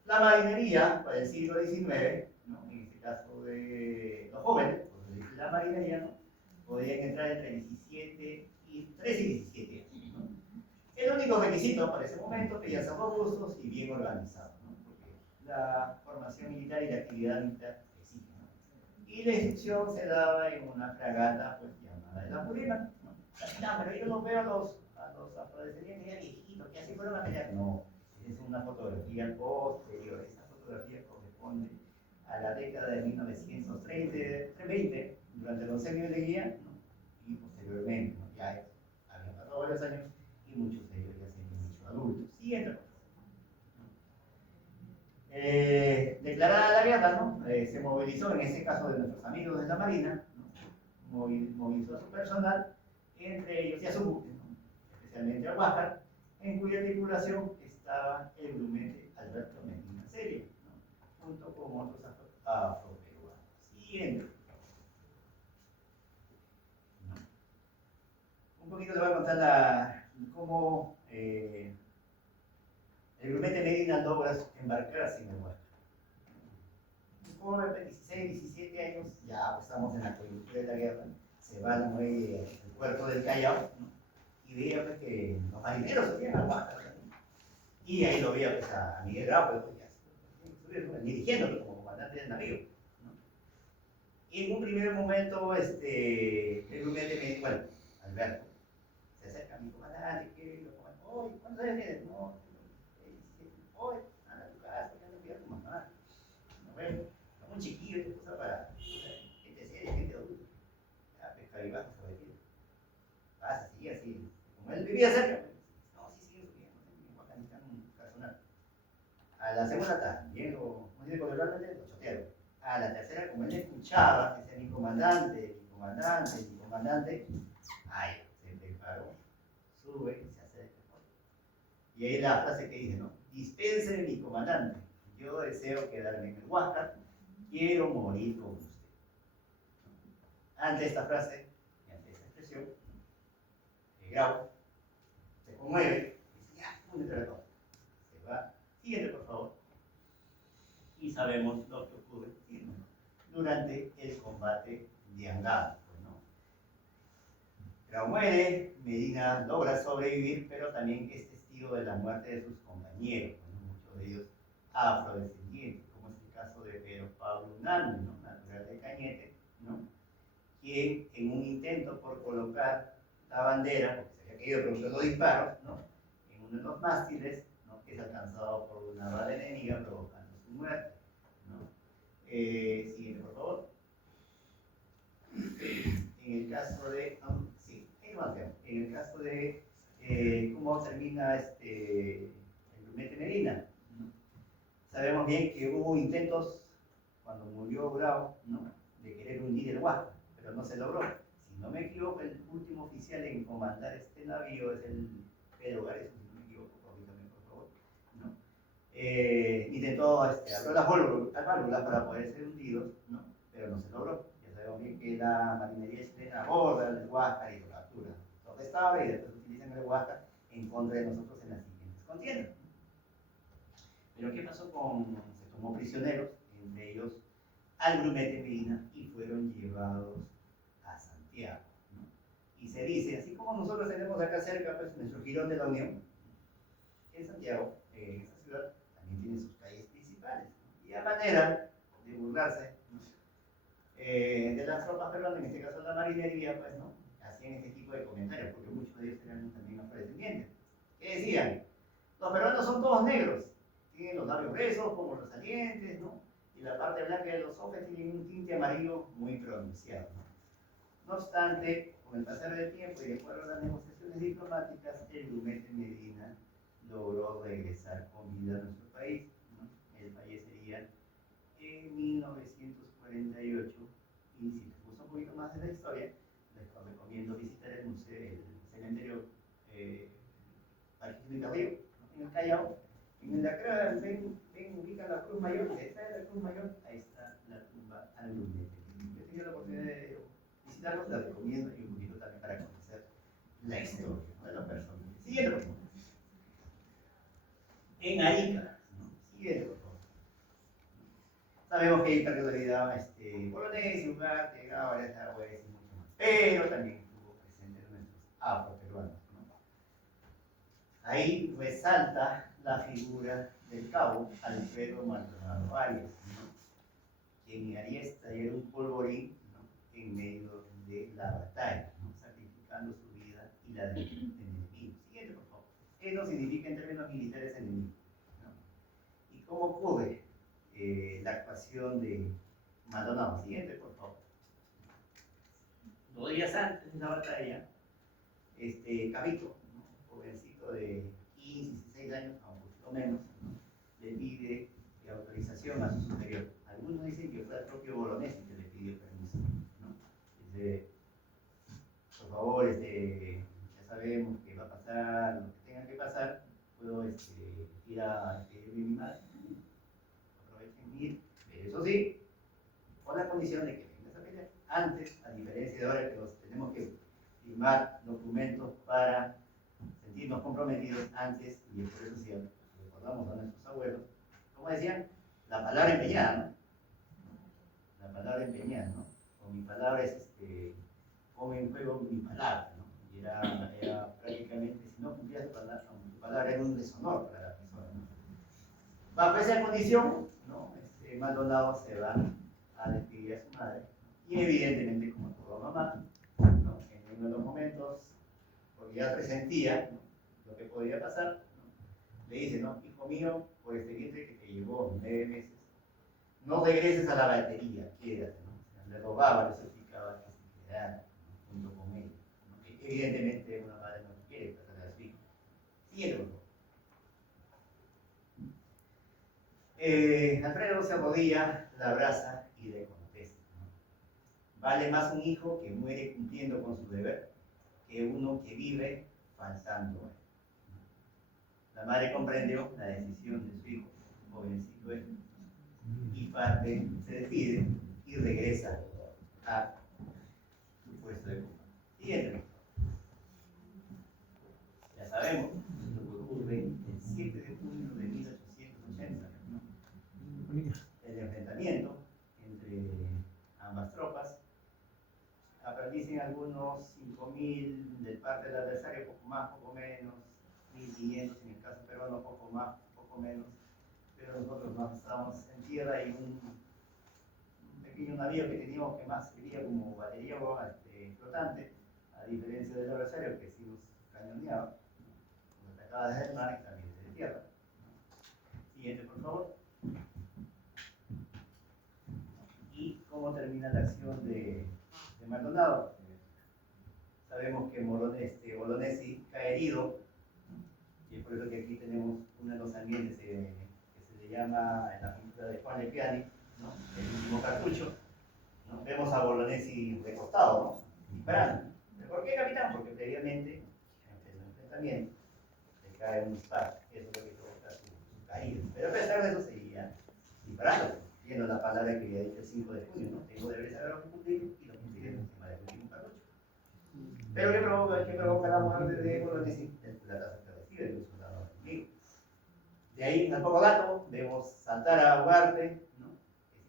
La marinería, para el siglo XIX, ¿no?, en este caso de los jóvenes, pues la marinería, ¿no?, podían entrar entre 13 y 17 años, ¿no? El único requisito para ese momento que ya son robustos y bien organizados, ¿no?, porque la formación militar y la actividad militar exigen, ¿no? Y la instrucción se daba en una fragata pues llamada el Apurímac, ¿no? Capitán, pero yo no veo a los afrodescendientes ya viejitos, que así fueron a pelear. No, es una fotografía posterior. Esta fotografía corresponde a la década de 1920, durante los años de guía, ¿no?, y posteriormente, ¿no?, ya habían pasado varios años y muchos de ellos ya se habían hecho adultos. Siguiente. Declarada la guerra, ¿no?, se movilizó, en este caso de nuestros amigos de la Marina, ¿no?, movilizó a su personal entre ellos y a su buque, ¿no? Especialmente a Huáscar, en cuya tripulación estaba el grumete Alberto Medina Celia, ¿no? Junto con otros afroperuanos. Siguiente. Un poquito le voy a contar cómo el grumete Medina logra embarcarse en el Huáscar. Un joven de 16, 17 años, ya pues, estamos en la coyuntura de la guerra, se va al muelle, al puerto del Callao, ¿no? Y veía pues, que los marineros se iban al Huáscar, ¿no? Y ahí lo veía pues, a Miguel Grau, pues, dirigiéndolo como comandante del navío, ¿no? Y en un primer momento, el grumete me dijo, bueno, Alberto, se acerca a mi comandante, que lo comandante, oye, ¿cuántos años tienes? No, oye, anda a tu casa, ya no voy a tu mamá. No, bueno, como un chiquillo, esta cosa para gente seria, gente adulta. Ya, pescar y bajo, se retira. Pasa, sigue así. Como él vivía cerca, no, sí, sigue subiendo, en Afganistán, personal. A la segunda también, como dice coloquialmente, lo chotearon. A la tercera, como él escuchaba, que decía mi comandante, mi comandante, mi comandante, ay, se preparó, sube y se acerca. Y ahí la frase que dice, ¿no? Dispense mi comandante, yo deseo quedarme en el Huáscar, quiero morir con usted. Ante esta frase, y ante esta expresión, Grau se conmueve y dice, ya, únete a todo. Se va, siguiente por favor. Y sabemos lo que ocurre durante el combate de Angado. Grau muere, Medina logra sobrevivir, pero también es testigo de la muerte de sus compañeros, ¿no? Muchos de ellos afrodescendientes, como es el caso de Pedro Pablo Unanue, ¿no? Natural de Cañete, ¿no? Quien en un intento por colocar la bandera, porque se había caído producto de los disparos, ¿no? En uno de los mástiles, ¿no? Es alcanzado por una bala enemiga provocando su muerte, ¿no? Siguiente, por favor. En el caso de... en el caso de cómo termina el grumete Medina, ¿no? Sabemos bien que hubo intentos, cuando murió Grau, ¿no? De querer hundir el Huáscar, pero no se logró. Si no me equivoco, el último oficial en comandar este navío es el Pedro Gareso, si no me equivoco, corríjame por favor, ¿no? Intentó abrir las válvulas para poder ser hundidos, ¿no? Pero no se logró. Ya sabemos bien que la marinería chilena aborda el Huáscar y lo captura, lo restaura y después utilizan el Huáscar en contra de nosotros en las siguientes contiendas. Pero ¿qué pasó se tomó prisioneros, entre ellos al grumete Medina, y fueron llevados a Santiago, ¿no? Y se dice, así como nosotros tenemos acá cerca pues, nuestro Jirón de la Unión, en Santiago, en esta ciudad, también tiene sus calles principales, ¿no? Y a manera de burlarse, ¿no? De las tropas peruanas, en este caso la marinería, pues, ¿no? Hacían este tipo de comentarios, porque muchos de ellos eran también afrodescendientes. ¿Qué decían? Los peruanos son todos negros, tienen los labios gruesos como los salientes, ¿no? Y la parte blanca de los ojos tiene un tinte amarillo muy pronunciado, ¿no? No obstante, con el pasar del tiempo y de acuerdo a las negociaciones diplomáticas, el grumete Medina logró regresar con vida a nuestro país, ¿no? Él fallecería en 1948, y si les gusta un poquito más de la historia, les recomiendo visitar el museo, el cementerio Argentino y Río, ¿no? En el Callao. En la cara ven ubican la Cruz Mayor, detrás de la Cruz Mayor, ahí está la tumba al grumete. He tenido la oportunidad de visitarlos, la recomiendo y un poquito también para conocer la historia, ¿no? De los personajes. Siguiente, por favor. En Arica, ¿no? Siguiente, por favor. Sabemos que ahí perdió la vida Bolognesi, Ugarte, Gávara, Tarhués y mucho más. Pero también estuvo presente en nuestros afroperuanos, ¿no? Ahí resalta la figura del cabo Alfredo Maldonado Arias, ¿no? Quien haría estallar un polvorín, ¿no? En medio de la batalla, ¿no? Sacrificando su vida y la del enemigo. Siguiente, por favor. Eso significa en términos militares enemigo, ¿no? ¿Y cómo ocurre la actuación de Maldonado? Siguiente, por favor. 2 días antes de la batalla, Cabito, ¿no? Jovencito de 15, 16 años, o menos, ¿no? Le pide autorización a su superior. Algunos dicen que fue el propio Bolognesi que le pidió permiso, ¿no? Dice, por favor, ya sabemos que va a pasar lo que tenga que pasar, puedo ir a despedirme de mi madre. Aprovechen ir, pero eso sí, con la condición de que vengas a pelear. Antes, a diferencia de ahora que nos tenemos que firmar documentos para sentirnos comprometidos antes, y por eso sí recordamos a nuestros abuelos, como decían, la palabra empeñada, ¿no? La palabra empeñada, ¿no? Con mi palabra es pongo en juego mi palabra, ¿no? Y era prácticamente, si no cumplías tu palabra, era un deshonor para la persona, ¿no? Bajo esa condición, ¿no? Maldonado se va a despedir a su madre, y evidentemente, como toda mamá, ¿no? En uno de los momentos, porque ya presentía, ¿no?, lo que podía pasar, ¿no?, le dice, ¿no? Hijo mío, por este vientre que te llevó 9 meses, no regreses a la batería, quédate, ¿no? O sea, le robaba, le suplicaba que se quedara, ¿no?, junto con él, ¿no? Que evidentemente una madre no quiere pasar a su hijo. Siguiente, por favor. Alfredo se arrodilla, la abraza y le contesta, ¿no? Vale más un hijo que muere cumpliendo con su deber que uno que vive faltando a él. La madre comprendió la decisión de su hijo, jovencito él, y parte, se despide y regresa a su puesto de combate. Siguiente. Ya sabemos lo que ocurre el 7 de junio de 1880, ¿no? El enfrentamiento entre ambas tropas. Dicen algunos 5.000 de parte del adversario, poco más, poco menos, 1.500 en el caso peruano, poco más, poco menos, pero nosotros más estábamos en tierra y un pequeño navío que teníamos que más servía como batería flotante, a diferencia del adversario que sí nos cañoneaba, nos atacaba desde el mar y también desde tierra. Siguiente, por favor. ¿Y cómo termina la acción de Maldonado? Sabemos que Bolognesi cae herido, y es por eso que aquí tenemos uno de los ambientes que se le llama en la pintura de Juan Lepiani, ¿no?, el último cartucho, ¿no? Vemos a Bolognesi recostado, ¿no?, disparando. ¿Por qué, capitán? Porque previamente, en el enfrentamiento, le cae un disparo, eso es lo que provoca su caída. Pero a pesar de eso seguía disparando, viendo la palabra que había dicho el 5 de junio, ¿no? Tengo deberes sagrados que cumplir y los cumpliré encima del último cartucho. Pero ¿qué provoca la muerte de Bolognesi? La tasa establecida de un soldado enemigo. De ahí, al poco rato, vemos saltar a Ugarte, ¿no?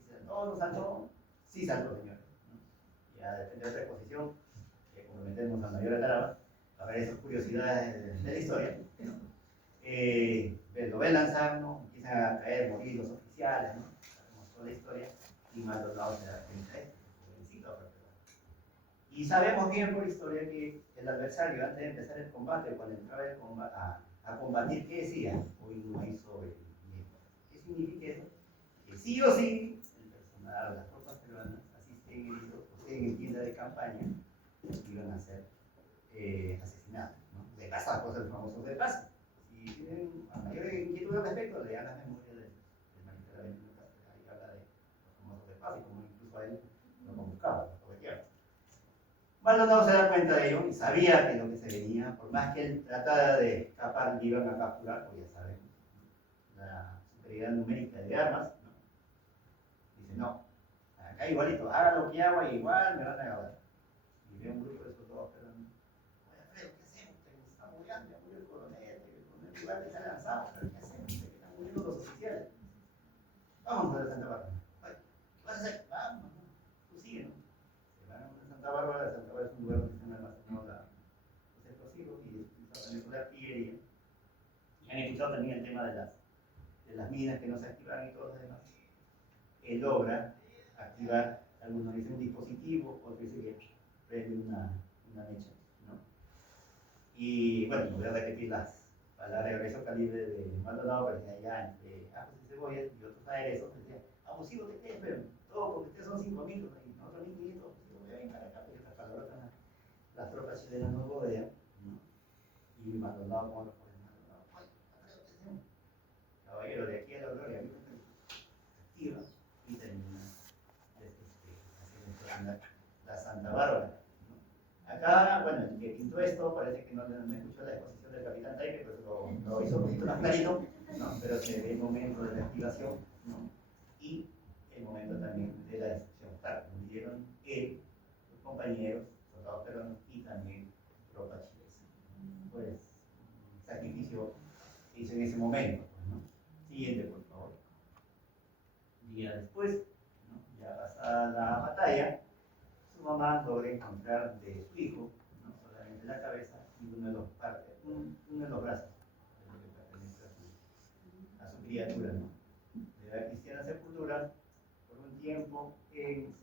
Que si no saltó, sí saltó, señores, ¿no? Ya depende de otra exposición, que comprometemos a mayor Taraba, a ver esas curiosidades de la historia, ¿no? Lo ven lanzar, ¿no? Empiezan a caer, morir los oficiales, ¿no? Sabemos toda la historia, y Maldonado se da cuenta de esto, jovencito aparte. Y sabemos bien por historia que el adversario, antes de empezar el combate, o cuando entraba a combatir, ¿qué decía? Hoy no hay sobrevivientes. ¿Qué significa eso? Que sí o sí, el personal, las tropas peruanas, asisten o estén en tienda de campaña, iban a ser asesinados, ¿no? De paz, cosas famosos de paz. Si tienen a mayor inquietud al respecto, lean las memorias de Marita Benito, ahí habla de los famosos de paz y como incluso a él lo convocaba, lo corregía. Maldonado se da cuenta de ello y sabía que lo que se venía, por más que él tratara de escapar, le iban a capturar, pues ya sabemos, la superioridad numérica de armas, ¿no? Dice, no, acá igualito, haga lo que hago y igual me van a agarrar. Y ve un grupo de soldados esperando. Oye, Alfredo, ¿qué hacemos? Se está muriendo, ya murió el coronel igual está lanzado, pero ¿qué hacemos? Se están muriendo los oficiales. Vamos a Santa Bárbara. Oye, ¿qué vas a hacer? Vamos, ¿no? Tú sigue, ¿no? Santa Bárbara es un lugar donde se han almacenado los explosivos y también la artillería. Y han escuchado también el tema de las minas que no se activaron y todo lo demás. Él logra activar, algunos dicen un dispositivo, otros dicen que prende una mecha, ¿no? Y bueno, voy a repetir las palabras de grueso calibre de Maldonado, pero allá entre ajos y cebollas y otros aderezos, decía, abusivo de qué, pero todo porque ustedes son 5.000 y nosotros 1.500. Las tropas chilenas no rodean, ¿no? Y Maldonado con los poderes Maldonado. ¡Ay, Alfredo, qué hacemos! Caballero, de aquí a la gloria, activa y termina haciendo la Santa Bárbara, ¿no? Acá, bueno, que no escuchó la exposición del capitán Taike, pues lo hizo un poquito más clarito, ¿no? Pero se ve el momento de la activación, ¿no? Y el momento también de la destrucción. Claro, murieron él, sus compañeros, soldados peruanos y también tropas chilenas. Pues, sacrificio que hizo en ese momento, pues, ¿no? Siguiente, por favor. Día después, ¿no? Ya pasada la batalla, su mamá logra encontrar de su hijo, no solamente la cabeza y uno de los brazos, de lo que pertenece a su criatura, ¿no? De la cristiana sepultura por un tiempo en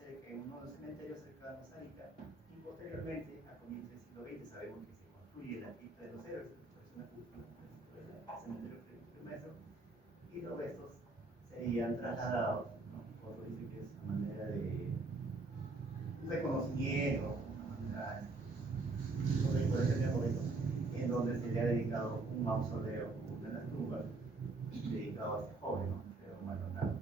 uno de los cementerios cercanos a Arica, y posteriormente, a comienzos del siglo XX, sabemos que se construye la cripta de los héroes, es una cúpula, el cementerio Felipe Maestro, y los restos serían trasladados, ¿no? Otro dice que es una manera de reconocimiento, una manera por ese momento, en donde se le ha dedicado un mausoleo, una de las tumbas, dedicado a este joven, ¿no? Pero abandonado.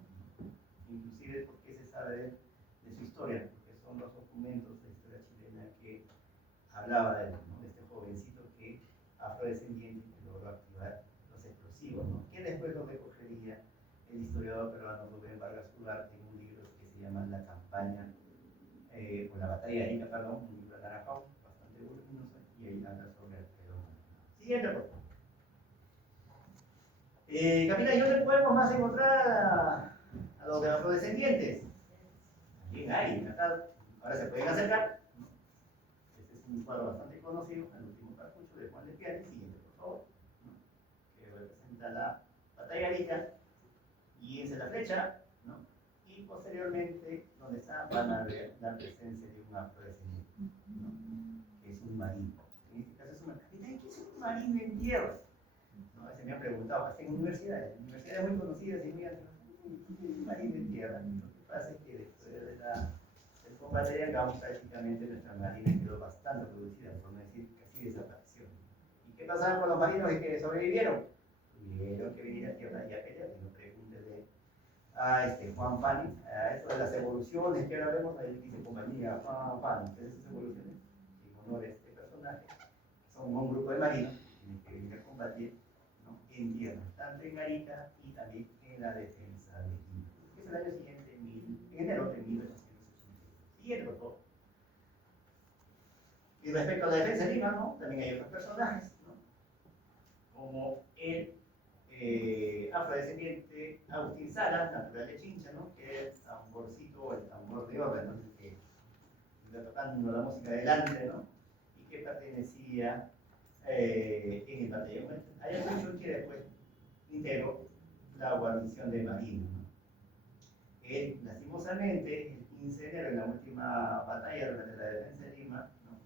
Inclusive porque se sabe de su historia, porque son los documentos de la historia chilena que hablaba de él, ¿no? De este jovencito que afrodescendiente que logró activar los explosivos, ¿no? Que después lo recogería el historiador peruano Rubén Vargas Ugarte en un libro que se llama La campaña, o la batalla de Arica, perdón, un libro anaranjado, bastante voluminoso, y ahí habla sobre el Perú. Siguiente, por favor. Camila, ¿y dónde podemos más encontrar a los afrodescendientes? También hay, acá, ahora se pueden acercar. Este es un cuadro bastante conocido, el último cartucho de Juan de Piani, siguiente, por favor, ¿no? Que representa la batalla de Arica, y es la flecha, ¿no? Y posteriormente, donde está, van a ver la presencia de un afrodescendiente, ¿no? Que es un marino. En este caso es un marino. ¿Qué es un marino en tierra? ¿No? Se me han preguntado, hasta en universidades muy conocidas y muy antiguas, un marino en tierra. Lo que pasa es que después del combate de Acá, prácticamente nuestra marina quedó bastante reducida, por no decir casi desapareció. ¿Y qué pasaba con los marinos que sobrevivieron? Tuvieron que venir a tierra y a pelear. No pregúntele a Juan Pani, a esto de las evoluciones que ahora vemos, ahí dice compañía Juan Pani, que es esas evoluciones, en honor a este personaje, son un grupo de marinos que tienen que venir a combatir, ¿no? En tierra, tanto en Arica y también en la defensa de Lima, que es el año siguiente, en enero de 1880. Siguiente, por favor. Y respecto a la defensa de Lima, ¿no? También hay otros personajes, ¿no? Como el afrodescendiente Agustín Salas, natural de Chincha, ¿no? Que es el tamborcito, el tambor de obra, ¿no? Que iba tocando la música delante, ¿no? Y que pertenecía en el batallón Ayacucho, que después integró la guarnición de Marina, ¿no? Él, lastimosamente, el 15 de enero, en la última batalla durante la defensa de Lima, ¿no?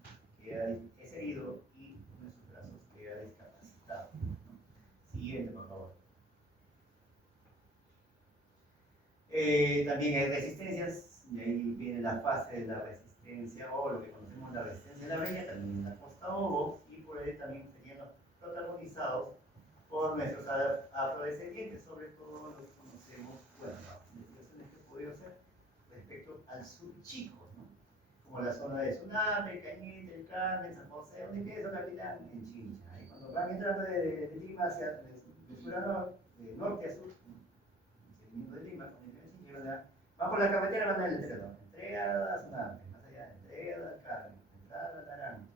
Es herido y uno de sus brazos queda discapacitado, ¿no? Siguiente, por favor. También hay resistencias, y ahí viene la fase de la resistencia, o lo que conocemos la resistencia de la Breña, también en la costa Obo, y por ahí también serían protagonizados por nuestros afrodescendientes, sobre todo los que conocemos, bueno, las investigaciones que he podido hacer respecto al sur chico, ¿no? Como la zona de Sunape, Cañete, El Carmen, San José, donde queda esa capital en Chincha. Y cuando van entrando de Lima hacia de sur a norte, de norte a sur, seguimiento de Lima, con el Chincha, van por la carretera, van al entreno. Entrega a Sunape, más allá, entrega al Carmen, entrada a Tarán.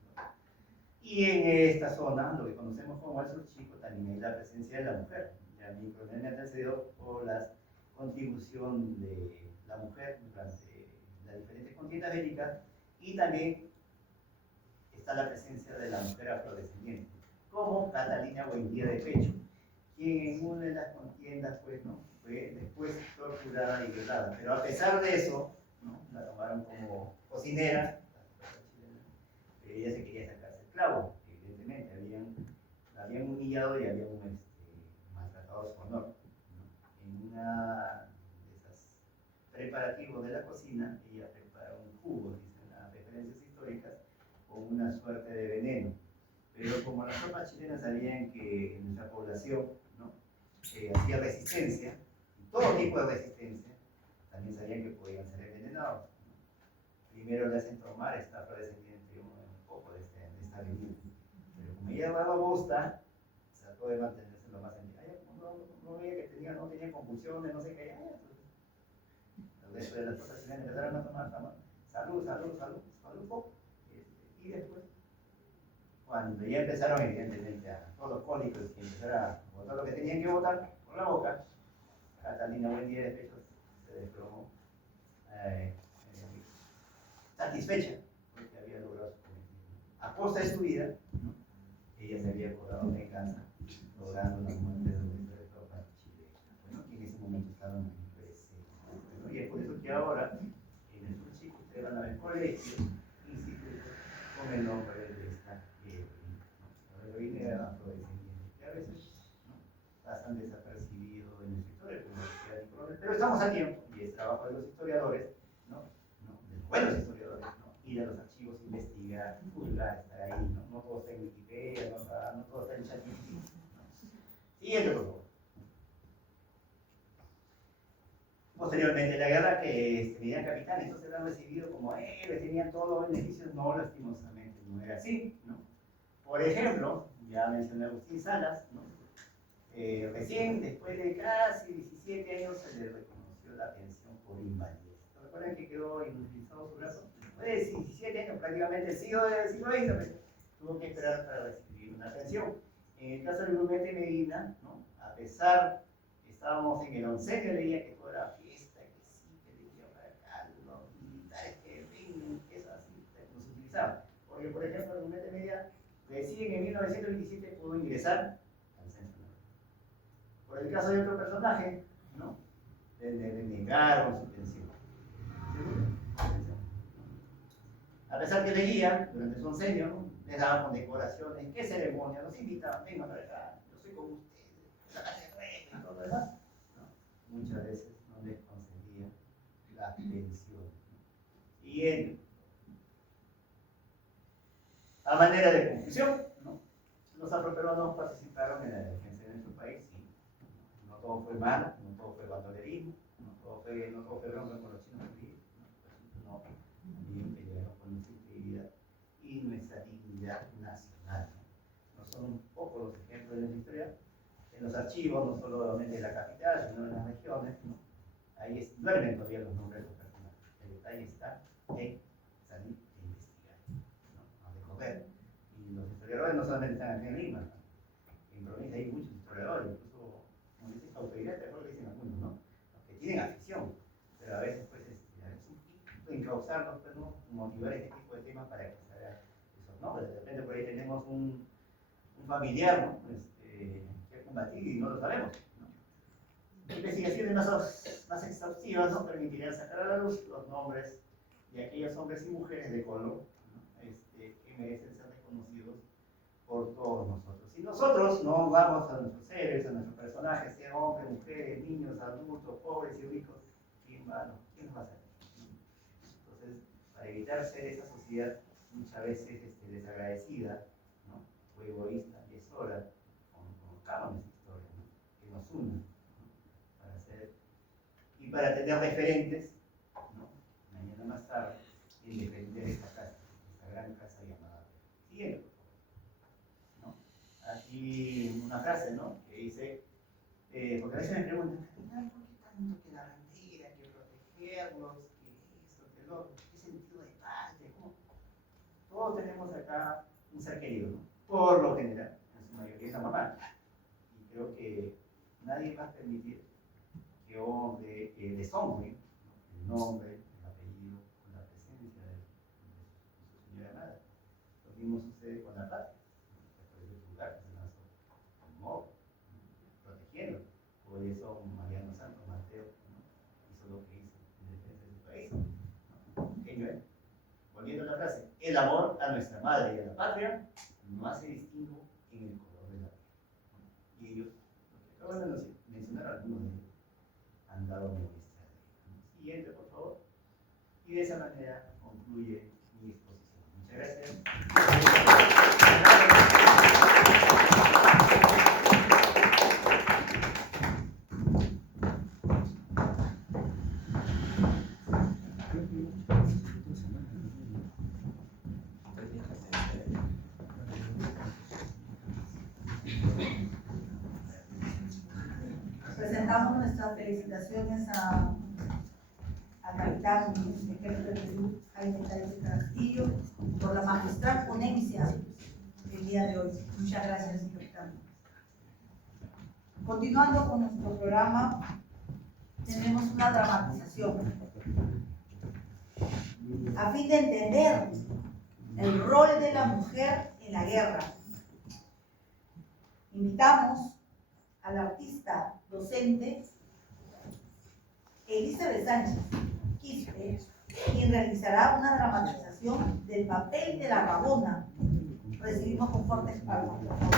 Y en esta zona, lo que conocemos como el sur chico, también hay la presencia de la mujer. Ya mi coronel me antecedió por la contribución de la mujer durante las diferentes contiendas bélicas, y también está la presencia de la mujer afrodescendiente, como Catalina Buendía de Pecho, quien en una de las contiendas pues, ¿no? Fue después torturada y violada. Pero a pesar de eso, ¿no? La tomaron como cocinera, pero ella se quería sacarse el clavo, evidentemente, la habían humillado y habían maltratado su honor, ¿no? En una de esas preparativos de la cocina, ella preparó un jugo, dicen las referencias históricas, con una suerte de veneno. Pero como las tropas chilenas sabían que nuestra población, ¿no? Hacía resistencia, todo tipo de resistencia, también sabían que podían ser envenenados, ¿no? Primero le hacen tomar esta afrodescendiente un poco de esta bebida, pero como guerra robusta trató de mantenerse lo más en vida. No veía que no tenía convulsiones, no sé qué. El resto de las cosas se empezaron a tomar salud, y después, cuando ya empezaron evidentemente a todos los cólicos y empezaron a botar lo que tenían que botar por la boca, Catalina Buendía de pecho se desplomó satisfecha porque había logrado su cometido. A costa de su vida, ¿no? Ella se había cobrado venganza, logrando la muerte de nuestra tropa chilena, bueno, que en ese momento estaban en presente. Y es por eso que ahora, en el Chile, ustedes van a ver colegios, institutos, con el nombre de esta heroína afrodescendiente, que a veces, ¿no?, pasan desapercibidos en nuestra historia, pero estamos a tiempo, y es trabajo de los historiadores, ¿no? De los buenos historiadores, ¿no?, ir a los archivos, investigar, juzgar, estar ahí, no todo está en Wikipedia, no todo está en ChatGPT, ¿no? Siguiente, por favor. Posteriormente, la guerra que tenían capitanes, entonces eran recibidos como héroes, tenían todos los beneficios, no, lastimosamente, no era así, ¿no? Por ejemplo, ya mencioné a Agustín Salas, ¿no? Recién, después de casi 17 años, se le reconoció la pensión por invalidez. ¿Recuerdan que quedó inutilizado su brazo? Después de 17 años, prácticamente el siglo XX, tuvo que esperar para recibir una pensión. En el caso de Grumete Medina, ¿no?, a pesar que estábamos en el oncenio, leía que todo era fiesta, que sí, que leía para acá, los militares que ven, que eso así, nos utilizaban. Porque, por ejemplo, Grumete Medina recién en 1927 pudo ingresar al centro. Por el caso de otro personaje, ¿no?, le negaron su pensión. A pesar que leía durante su oncenio, ¿no?, les daban condecoraciones, qué ceremonia, los invitaban, vengan para acá, yo soy con ustedes, sácate rey y todo lo demás. ¿No? Muchas veces no les concedían la pensión. Y él, a manera de conclusión, ¿no?, los afroperuanos participaron en la defensa de nuestro país, sí. No todo fue malo, no todo fue bandolerismo, no todo fue bronca con los chinos, no, también pelearon con nuestra integridad y nuestra dignidad nacional. No son pocos los ejemplos de nuestra historia, en los archivos, no solamente de la capital, sino en las regiones, ¿no? Ahí duermen todavía los nombres de los personajes. El detalle está en salir e investigar, ¿no?, a recorrer. Y los historiadores no solamente están aquí en Lima, ¿no?, en provincia hay muchos historiadores, incluso, como dicen, autoridades, te acuerdo que dicen algunos, ¿no?, los que tienen afición, pero a veces, pues, encauzarlos, pues, ¿no?, motivar este tipo de temas para que se haga esos nombres. De repente por ahí tenemos un familiar, ¿no?, que ha combatido y no lo sabemos, ¿no? Investigaciones más exhaustivas nos permitirían sacar a la luz los nombres de aquellos hombres y mujeres de color, ¿no?, que merecen ser reconocidos por todos nosotros. Si nosotros no vamos a nuestros héroes, a nuestros personajes, sean hombres, mujeres, niños, adultos, pobres y ricos, ¿quién nos va a hacer? Entonces, para evitar ser esa sociedad muchas veces desagradecida, ¿no?, o egoísta, y es hora, conozcamos nuestra historia, ¿no?, que nos una, ¿no?, para hacer y para tener referentes, ¿no?, mañana más tarde, en defender esta casa, esta gran casa llamada. Siguiente, por favor, ¿no? Aquí una frase, ¿no?, que dice, porque a veces me preguntan, ¿por qué tanto que la bandera, que protegerlos, que esto, que lo otro? ¿Qué sentido de patria? ¿Cómo? Todos tenemos acá un ser querido, ¿no?, por lo general, en su mayoría es la mamá. Y creo que nadie va a permitir que deshonre, ¿no?, el nombre, el apellido, con la presencia de su señora madre. Lo mismo sucede con la patria, ¿no?, después de lugar que se lanzó con modo, ¿no?, protegiendo. Por eso Mariano Santos Mateo, ¿no?, hizo lo que hizo en defensa de su país, ¿no? Pequeño, volviendo a la frase, el amor a nuestra madre y a la patria no hace distingo en el color de la piel, ¿no? Y ellos, lo que acabo de mencionar, algunos de ellos han dado muestra de ello. Siguiente, por favor. Y de esa manera concluye mi exposición. Muchas gracias. presentamos nuestras felicitaciones al capitán de Ejército del Perú, Jaime Taizé Castillo, por la magistral ponencia del día de hoy. Muchas gracias, capitán. Continuando con nuestro programa, tenemos una dramatización. A fin de entender el rol de la mujer en la guerra, invitamos a la artista docente Elizabeth Sánchez Quispe, quien realizará una dramatización del papel de la Rabona. Recibimos con fuertes palmas, por favor.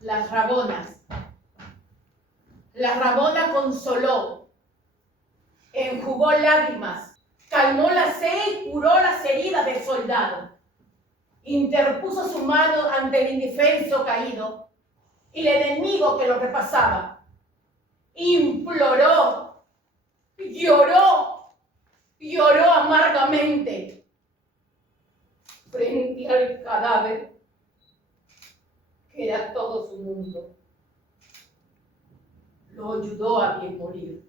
Las Rabonas. La Rabona consoló, enjugó lágrimas, calmó la sed y curó las heridas del soldado. Interpuso su mano ante el indefenso caído y el enemigo que lo repasaba. Imploró, lloró amargamente frente al cadáver que era todo su mundo. Lo ayudó a bien morir.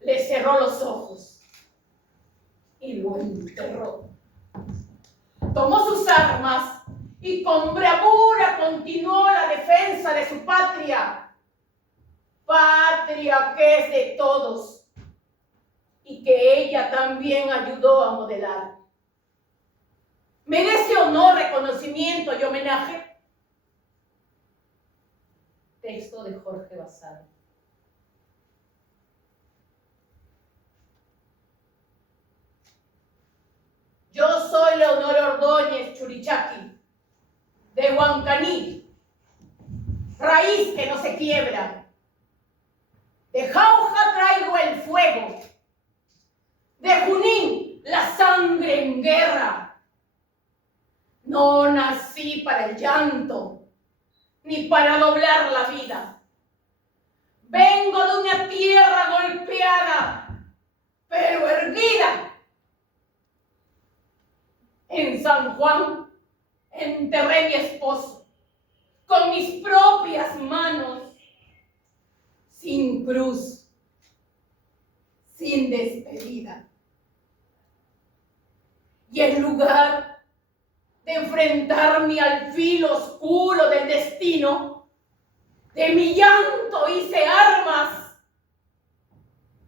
Le cerró los ojos y lo enterró. Tomó sus armas y con bravura continuó la defensa de su patria. Patria que es de todos y que ella también ayudó a modelar. ¿Merece honor, reconocimiento y homenaje? Texto de Jorge Basadre. Yo soy Leonor Ordóñez Churichaqui, de Huancaní, raíz que no se quiebra. De Jauja traigo el fuego, de Junín la sangre en guerra. No nací para el llanto, ni para doblar la vida. Vengo de una tierra golpeada, pero erguida. En San Juan enterré mi esposo con mis propias manos, sin cruz, sin despedida. Y en lugar de enfrentarme al filo oscuro del destino, de mi llanto hice armas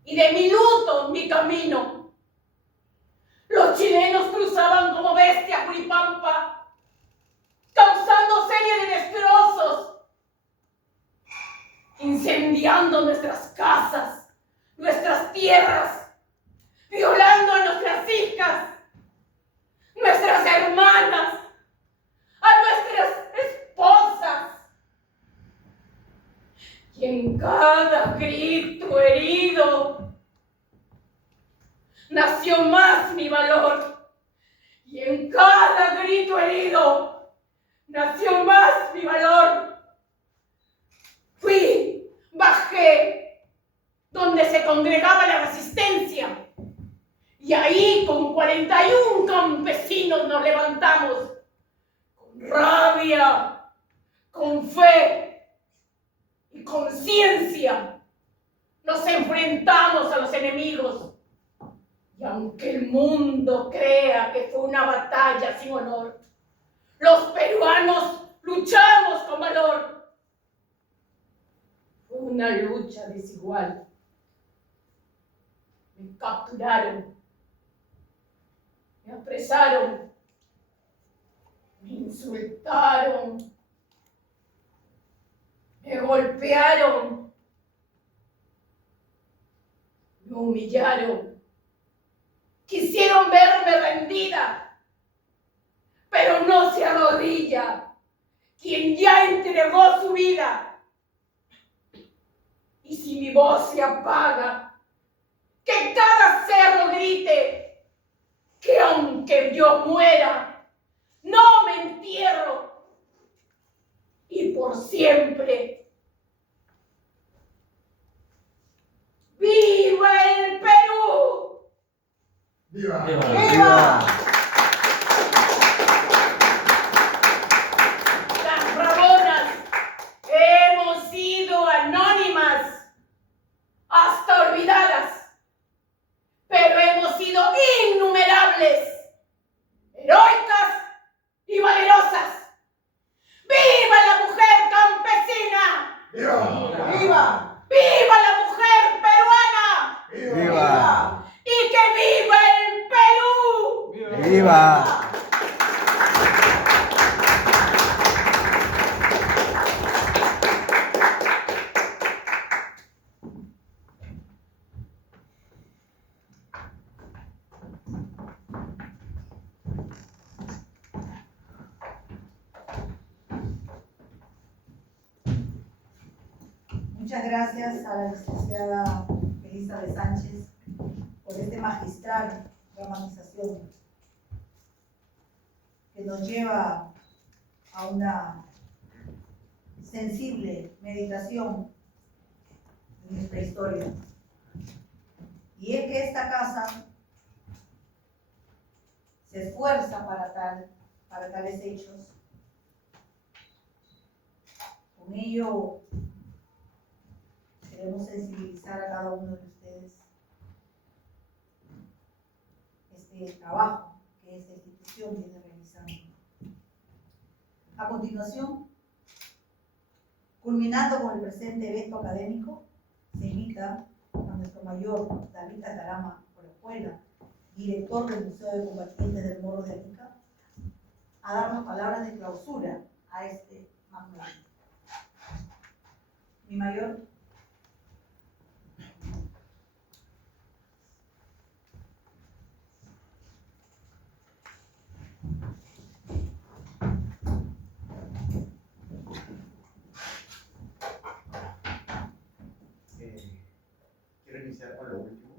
y de mi luto mi camino. Los chilenos cruzaban como bestias Curipampa, causando serie de destrozos, incendiando nuestras casas, nuestras tierras, violando a nuestras hijas, nuestras hermanas, a nuestras esposas. Y en cada grito herido nació más mi valor. Y en cada grito herido nació más mi valor. Fui, bajé, donde se congregaba la resistencia. Y ahí con 41 campesinos nos levantamos, con rabia, con fe y con ciencia. Nos enfrentamos a los enemigos. Y aunque el mundo crea que fue una batalla sin honor, los peruanos luchamos con valor. Fue una lucha desigual. Me capturaron. Me apresaron, me insultaron, me golpearon, me humillaron, quisieron verme rendida, pero no se arrodilla quien ya entregó su vida. Y si mi voz se apaga, que cada cerro grite que aunque yo muera, no me entierro y por siempre. ¡Viva ¡Viva! ¡Viva! Las Rabonas hemos sido anónimas, hasta olvidadas, pero hemos sido innumerables, heroicas y valerosas. ¡Viva la mujer campesina! ¡Viva! ¡Viva! ¡Viva la mujer peruana! ¡Viva! ¡Y que viva el Perú! ¡Viva! Muchas gracias a la licenciada Elizabeth Sánchez por esta magistral dramatización que nos lleva a una sensible meditación de nuestra historia. Y es que esta casa se esfuerza para tales hechos. Con ello queremos sensibilizar a cada uno de ustedes este trabajo que esta institución viene realizando. A continuación, culminando con el presente evento académico, se invita a nuestro mayor David Catarama Escuela, director del Museo de Combatientes del Morro de Arica, a darnos palabras de clausura a este magno evento. Mi mayor. Quiero iniciar con lo último.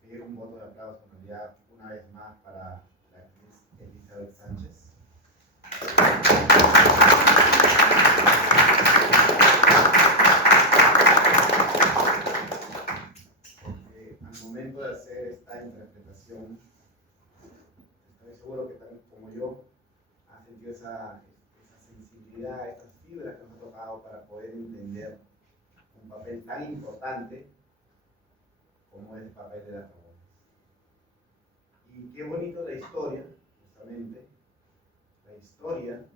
Pedir un voto de aplauso en realidad una vez más para la actriz Elizabeth Sánchez. Al momento de hacer esta interpretación, estoy seguro que también como yo ha sentido esa sensibilidad, esas fibras que nos ha tocado para poder entender un papel tan importante como es el papel de las rabonas. Y qué bonito la historia, justamente. La historia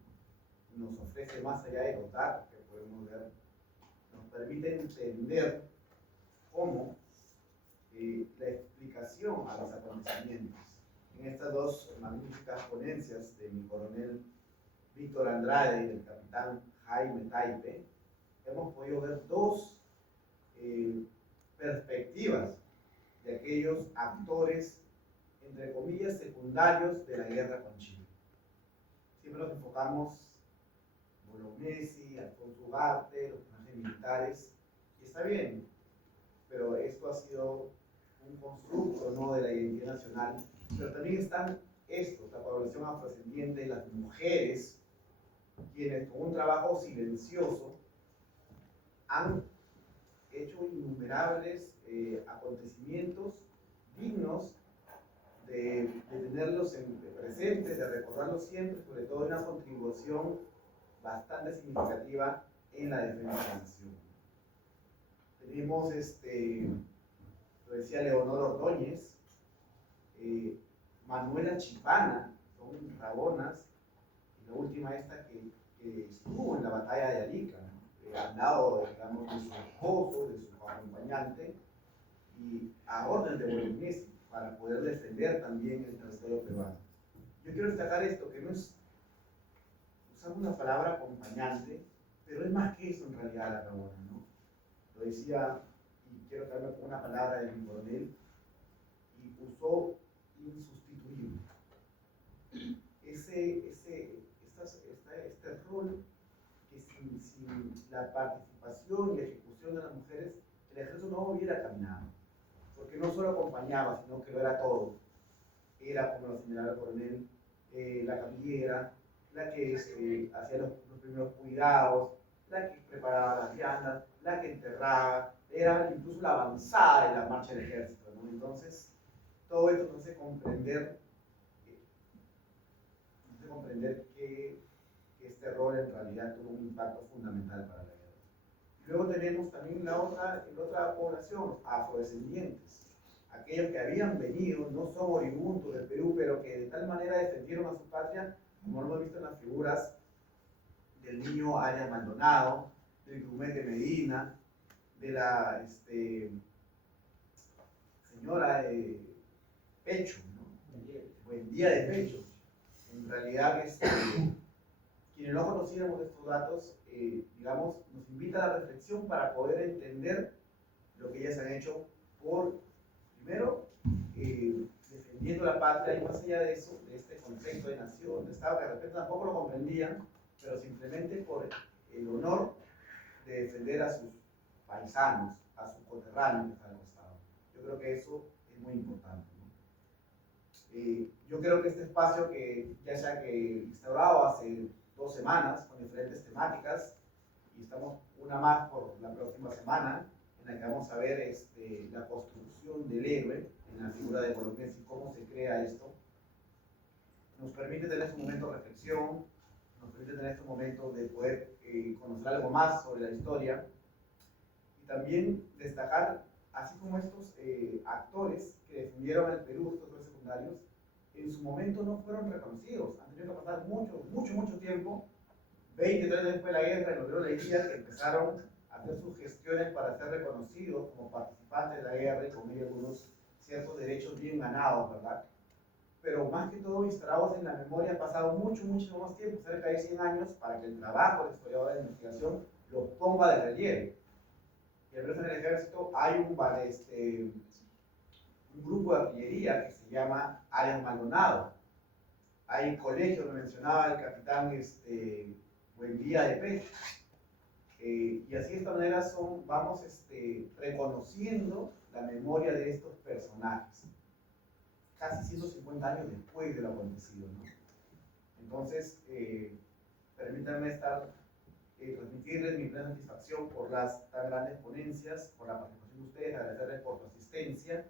nos ofrece, más allá de los datos que podemos ver, nos permite entender cómo la explicación a los acontecimientos. En estas dos magníficas ponencias de mi coronel Víctor Andrade y del capitán Jaime Taipe, hemos podido ver dos perspectivas de aquellos actores, entre comillas, secundarios de la guerra con Chile. Siempre nos enfocamos en Bolognesi, Alfonso Ugarte, los personajes militares, y está bien, pero esto ha sido un constructo, ¿no?, de la identidad nacional, pero también están estos, la población afrodescendiente, las mujeres, quienes con un trabajo silencioso han hecho innumerables acontecimientos dignos de tenerlos presentes, de recordarlos siempre, sobre todo una contribución bastante significativa en la defensa de la nación. Tenemos, lo decía Leonor Ordóñez, Manuela Chipana, son rabonas, y la última esta que estuvo en la batalla de Arica, al lado, digamos, de su esposo, de su acompañante, y a orden de Bolognesi, para poder defender también el territorio peruano. Yo quiero destacar esto, que no es, usamos una palabra acompañante, pero es más que eso en realidad la rabona, ¿no? Lo decía, y quiero traerme con una palabra de mi coronel, y usó insustituible. Este rol que sin la participación y la ejecución de las mujeres, el ejército no hubiera caminado, porque no solo acompañaba, sino que lo era todo. Era, como lo señalaba el coronel, la camillera, la que hacía los primeros cuidados, la que preparaba las viandas, la que enterraba, era incluso la avanzada de la marcha del ejército, ¿no? Entonces, todo esto nos hace comprender que este rol en realidad tuvo un impacto fundamental para la guerra. Y luego tenemos también la otra población, afrodescendientes, aquellos que habían venido, no son oriundos del Perú, pero que de tal manera defendieron a su patria, como lo hemos visto en las figuras del niño Arias Maldonado, del Grumete Medina, de la señora Pecho, ¿no? Buendía de Pecho. En realidad, quienes no conociéramos estos datos, digamos, nos invita a la reflexión para poder entender lo que ellas han hecho por, primero, defendiendo la patria, y más allá de eso, de este concepto de nación, de Estado, que de repente tampoco lo comprendían, pero simplemente por el honor de defender a sus paisanos, a sus coterráneos que están al costado. Yo creo que eso es muy importante, ¿no? Yo creo que este espacio que ya se ha instaurado hace 2 semanas con diferentes temáticas, y estamos una más por la próxima semana, en la que vamos a ver la construcción del héroe en la figura de Bolognesi y cómo se crea esto, nos permite tener este momento de reflexión, nos permite tener este momento de poder conocer algo más sobre la historia, y también destacar, así como estos actores que defendieron al Perú, estos actores secundarios, en su momento no fueron reconocidos, han tenido que pasar mucho tiempo, 20 años después de la guerra, en los primeros días que empezaron a hacer sus gestiones para ser reconocidos como participantes de la guerra y con ellos algunos ciertos derechos bien ganados, ¿verdad? Pero más que todo instalados en la memoria, ha pasado mucho más tiempo, cerca de 100 años, para que el trabajo del historiador de investigación los ponga de relieve. Y al menos en el ejército hay un grupo de artillería que se llama Arias Maldonado. Hay colegios, lo mencionaba el capitán Buendía de Pecho. Y así de esta manera vamos reconociendo la memoria de estos personajes, casi 150 años después de lo acontecido, ¿no? Entonces, permítanme transmitirles mi plena satisfacción por las tan grandes ponencias, por la participación de ustedes, agradecerles por su asistencia.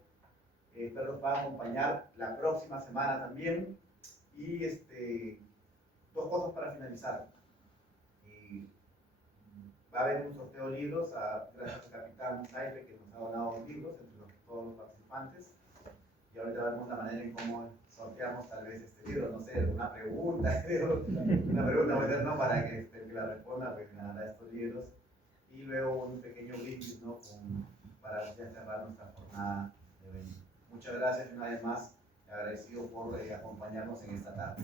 Espero los puedan acompañar la próxima semana también. Y 2 cosas para finalizar. Va a haber un sorteo de libros, gracias al capitán Saife, que nos ha donado 2 libros entre todos los participantes. Y ahorita vemos la manera en cómo sorteamos tal vez este libro, no sé, una pregunta, voy a hacer, ¿no? Para que la responda, pues nada, estos libros. Y luego un pequeño brindis, ¿no? Para ya cerrar nuestra jornada de evento. Muchas gracias una vez más, agradecido por acompañarnos en esta tarde.